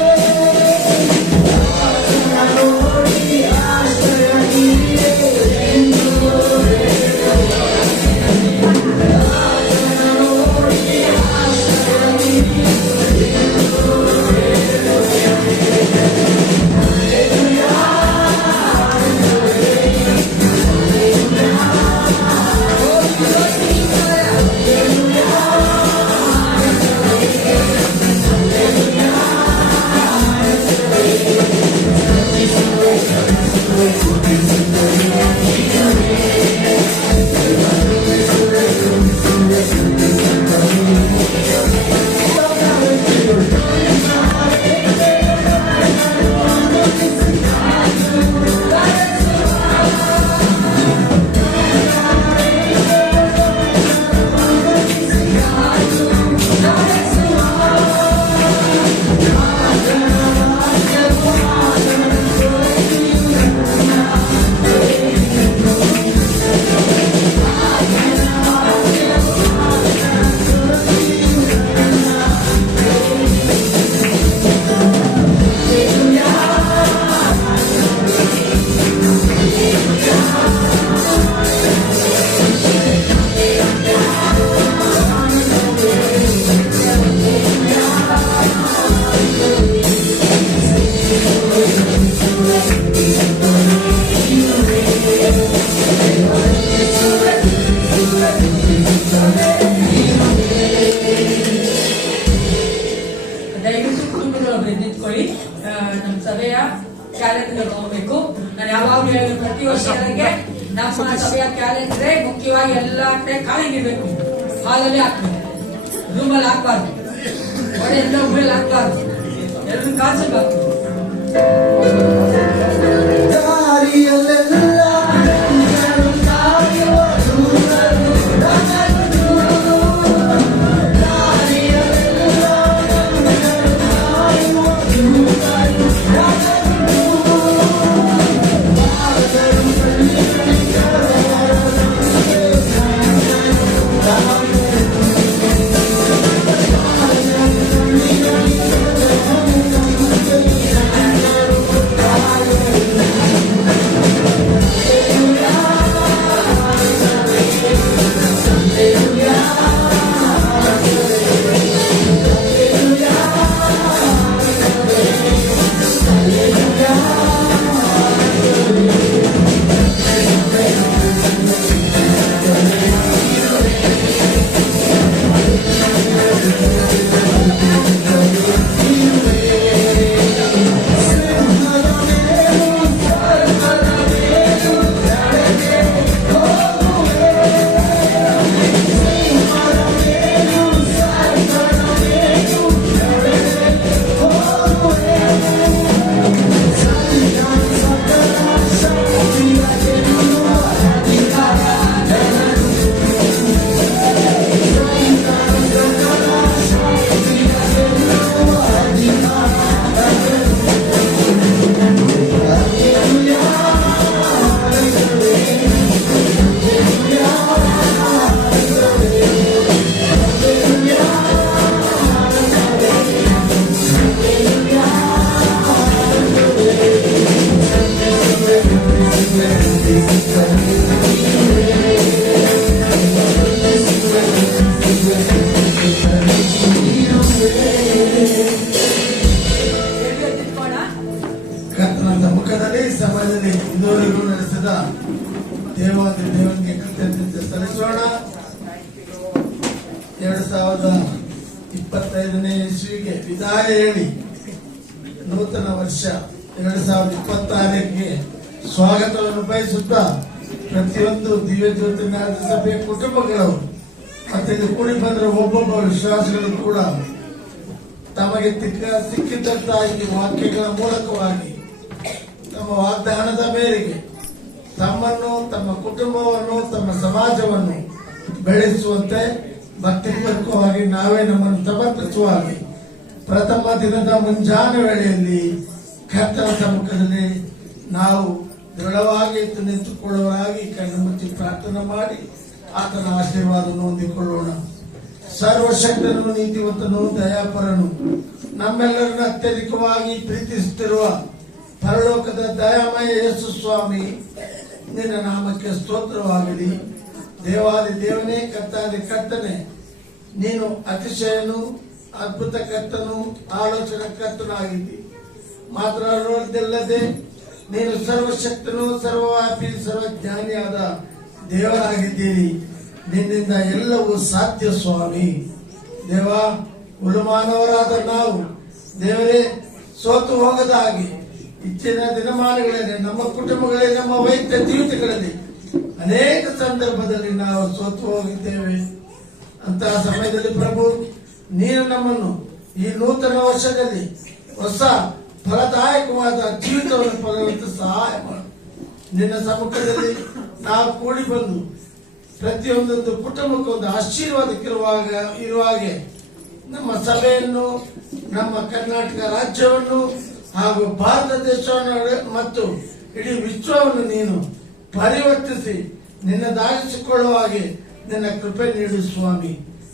ಆತನ ನೋಡಿ ಆಶ್ರಯ ನೀಡಿದೆ ಎಂದು ಹೇಳುವೆ. ಆತನ ನೋಡಿ ಆಶ್ರಯ ನೀಡಿದೆ ಎಂದು ದಯವಿಟ್ಟು ಕುಟುಂಬಗಳು ನಿಂತ್ಕೊಳ್ಳಿ. ನಮ್ಮ ಸಭೆಯ ಕ್ಯಾಲೆಂಡರ್ ತಗೋಬೇಕು. ನಾನು ಯಾವಾಗಲೂ ಹೇಳಿ ಪ್ರತಿ ವರ್ಷ ನಮ್ಮ ಸಭೆಯ ಕ್ಯಾಲೆಂಡರ್ ಮುಖ್ಯವಾಗಿ ಎಲ್ಲ ಕಡೆ ಕಾಲಿಗಿರ್ಬೇಕು. ಹಾಲಲ್ಲಿ ಹಾಕ್ಬೇಕು, ರೂಮಲ್ಲಿ ಹಾಕ್ಬಾರ್ದು, ಒಡೆ ಎಲ್ಲ ಉಗುಳಲ್ಲಿ ಹಾಕ್ಬಾರ್ದು, ಎಲ್ಲರೂ ಕಾಣಿಸಬೇಕು. ದೇವರಿಗೆ ಕೃತಜ್ಞತೆ ಸಲ್ಲಿಸೋಣ. 2025ನೇ ಇಸ್ವಿಗೆ ವಿದಾಯ ಹೇಳಿ ನೂತನ ವರ್ಷ 2026ಕ್ಕೆ ಸ್ವಾಗತವನ್ನು ಬಯಸುತ್ತಾ ಪ್ರತಿಯೊಂದು ದಿವ್ಯ ಜ್ಯೋತಿರ್ನಾಥ ಸಭೆಯ ಕುಟುಂಬಗಳು ಮತ್ತೆ ಇಲ್ಲಿ ಕೂಡಿ ಬಂದ ಒಬ್ಬೊಬ್ಬ ವಿಶ್ವಾಸಿಗಳು ಕೂಡ ತಮಗೆ ಸಿಕ್ಕಿದ್ದಂತಹ ಈ ವಾಕ್ಯಗಳ ಮೂಲಕವಾಗಿ ತಮ್ಮ ವಾಗ್ದಾನದ ಮೇರೆಗೆ ತಮ್ಮನ್ನು, ತಮ್ಮ ಕುಟುಂಬವನ್ನು, ತಮ್ಮ ಸಮಾಜವನ್ನು ಬೆಳೆಸುವಂತೆ ಭಕ್ತಿಪೂರ್ವಕವಾಗಿ ನಾವೇ ನಮ್ಮನ್ನು ಸಮರ್ಪಿಸುವಾಗಿ ಪ್ರಥಮ ದಿನದ ಮುಂಜಾನೆ ವೇಳೆಯಲ್ಲಿ ಕರ್ತನ ಸಮ್ಮುಖದಲ್ಲಿ ನಾವು ದೃಢವಾಗಿ ಎದ್ದು ನಿಂತುಕೊಳ್ಳುವರಾಗಿ ಕಣ್ಣು ಮುಚ್ಚಿ ಪ್ರಾರ್ಥನೆ ಮಾಡಿ ಆತನ ಆಶೀರ್ವಾದವನ್ನು ಹೊಂದಿಕೊಳ್ಳೋಣ. ಸರ್ವಶಕ್ತನು, ನೀತಿವಂತನು, ದಯಾಪರನು, ನಮ್ಮೆಲ್ಲರನ್ನು ಅತ್ಯಧಿಕವಾಗಿ ಪ್ರೀತಿಸುತ್ತಿರುವ ಪರಲೋಕದ ದಯಾಮಯ ಯೇಸು ಸ್ವಾಮಿ, ನಿನ್ನ ನಾಮಕ್ಕೆ ಸ್ತೋತ್ರವಾಗಲಿ. ದೇವಾದಿ ದೇವನೇ, ಕರ್ತಾದಿ ಕರ್ತನೆ, ನೀನು ಅತಿಶಯನು, ಅದ್ಭುತ ಕರ್ತನು, ಆಲೋಚನಾ ಕರ್ತನಾಗಿದ್ದಿ. ಮಾತ್ರ ಅಲ್ಲದೆ ನೀನು ಸರ್ವಶಕ್ತನು, ಸರ್ವವ್ಯಾಪಿ, ಸರ್ವಜ್ಞಾನಿಯಾದ ದೇವರಾಗಿದ್ದೀರಿ. ನಿನ್ನಿಂದ ಎಲ್ಲವೂ ಸಾಧ್ಯ ಸ್ವಾಮಿ. ದೇವ, ಉಳುಮಾನವರಾದ ನಾವು ದೇವರೇ ಸೋತು ಹೋಗದ ಹಾಗೆ ಇಚ್ಚಿನ ದಿನಮಾನಗಳಲ್ಲಿ ನಮ್ಮ ಕುಟುಂಬಗಳಲ್ಲಿ, ನಮ್ಮ ವೈದ್ಯ ಜೀವಿತಗಳಲ್ಲಿ ಅನೇಕ ಸಂದರ್ಭದಲ್ಲಿ ನಾವು ಸೋತು ಹೋಗಿದ್ದೇವೆ. ಅಂತಹ ಸಮಯದಲ್ಲಿ ಪ್ರಭು, ನೀನು ನಮ್ಮನ್ನು ಈ ನೂತನ ವರ್ಷದಲ್ಲಿ ಹೊಸ ಫಲದಾಯಕವಾದ ಜೀವಿತವನ್ನು ಪಡೆಯುವಂತೆ ಸಹಾಯ ಮಾಡು. ನಿನ್ನ ಸಮ್ಮುಖದಲ್ಲಿ ನಾವು ಕೂಡಿ ಬಂದು ಪ್ರತಿಯೊಂದೊಂದು ಕುಟುಂಬಕ್ಕೆ ಒಂದು ಇರುವಾಗೆ ನಮ್ಮ ಸಭೆಯನ್ನು, ನಮ್ಮ ಕರ್ನಾಟಕ ರಾಜ್ಯವನ್ನು ಹಾಗೂ ಭಾರತ ದೇಶವನ್ನು ಮತ್ತು ಇಡೀ ವಿಶ್ವವನ್ನು ನೀನು ಪರಿವರ್ತಿಸಿ ನಿನ್ನದಾಗಿಸಿಕೊಳ್ಳುವ ಹಾಗೆ ನಿನ್ನ ಕೃಪೆ ನೀಡು ಸ್ವಾಮಿ.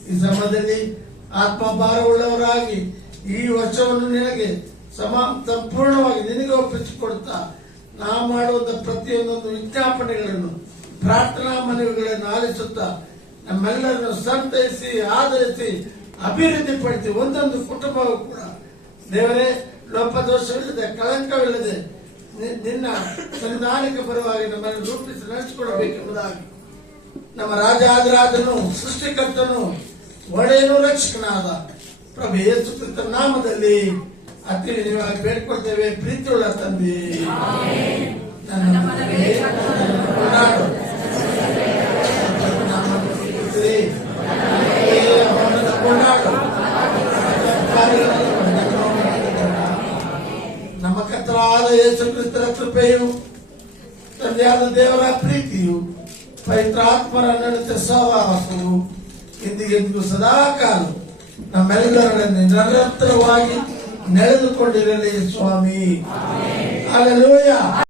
ಈ ಸಮಯದಲ್ಲಿ ಆತ್ಮಭಾರವುಳ್ಳವರಾಗಿ ಈ ವರ್ಷವನ್ನು ನಿನಗೆ ಸಂಪೂರ್ಣವಾಗಿ ನಿನಗೆ ಒಪ್ಪಿಸಿಕೊಡುತ್ತಾ ನಾವು ಮಾಡುವಂತ ಪ್ರತಿಯೊಂದೊಂದು ವಿಜ್ಞಾಪನೆಗಳನ್ನು, ಪ್ರಾರ್ಥನಾ ಮನವಿಗಳನ್ನು ಆಲಿಸುತ್ತಾ ನಮ್ಮೆಲ್ಲರನ್ನು ಸಂತೈಸಿ, ಆಧರಿಸಿ, ಅಭಿವೃದ್ಧಿ ಪಡಿಸಿ ಒಂದೊಂದು ಕುಟುಂಬವೂ ಕೂಡ ದೇವರೇ ಲೋಪದೋಷವಿಲ್ಲದೆ, ಕಳಂಕವಿಲ್ಲದೆ ನಿನ್ನ ಸಂವಿಧಾನಿಕ ಪರವಾಗಿ ನಮ್ಮನ್ನು ರೂಪಿಸಿ ನಡೆಸಿಕೊಡಬೇಕೆಂಬುದಾಗಿ ನಮ್ಮ ರಾಜಾದಿರಾಜನು, ಸೃಷ್ಟಿಕರ್ತನು, ಒಡೆಯನು, ರಕ್ಷಕನಾದ ಪ್ರಭು ಯೇಸು ಕ್ರಿಸ್ತನ ನಾಮದಲ್ಲಿ ಅತಿ ವಿನಯವಾಗಿ ಬೇಡಿಕೊಳ್ತೇವೆ. ಪ್ರೀತಿಯುಳ್ಳ ತಂದೆ, ನನ್ನ ಕೊಂಡಾಡು. ನಮ್ಮ ಕರ್ತನಾದ ಯೇಸು ಕ್ರಿಸ್ತರ ಕೃಪೆಯು, ತಂದೆಯಾದ ದೇವರ ಪ್ರೀತಿಯು, ಪವಿತ್ರಾತ್ಮರ ನಡತೆ ಸಹವಾಸವು ಇಂದಿಗೆಂದಿಗೂ ಸದಾಕಾಲ ನಮ್ಮೆಲ್ಲರೊಡನೆ ನಿರಂತರವಾಗಿ ನಡೆದುಕೊಂಡಿರಲಿ ಸ್ವಾಮಿ. ಹಲ್ಲೆಲೂಯಾ.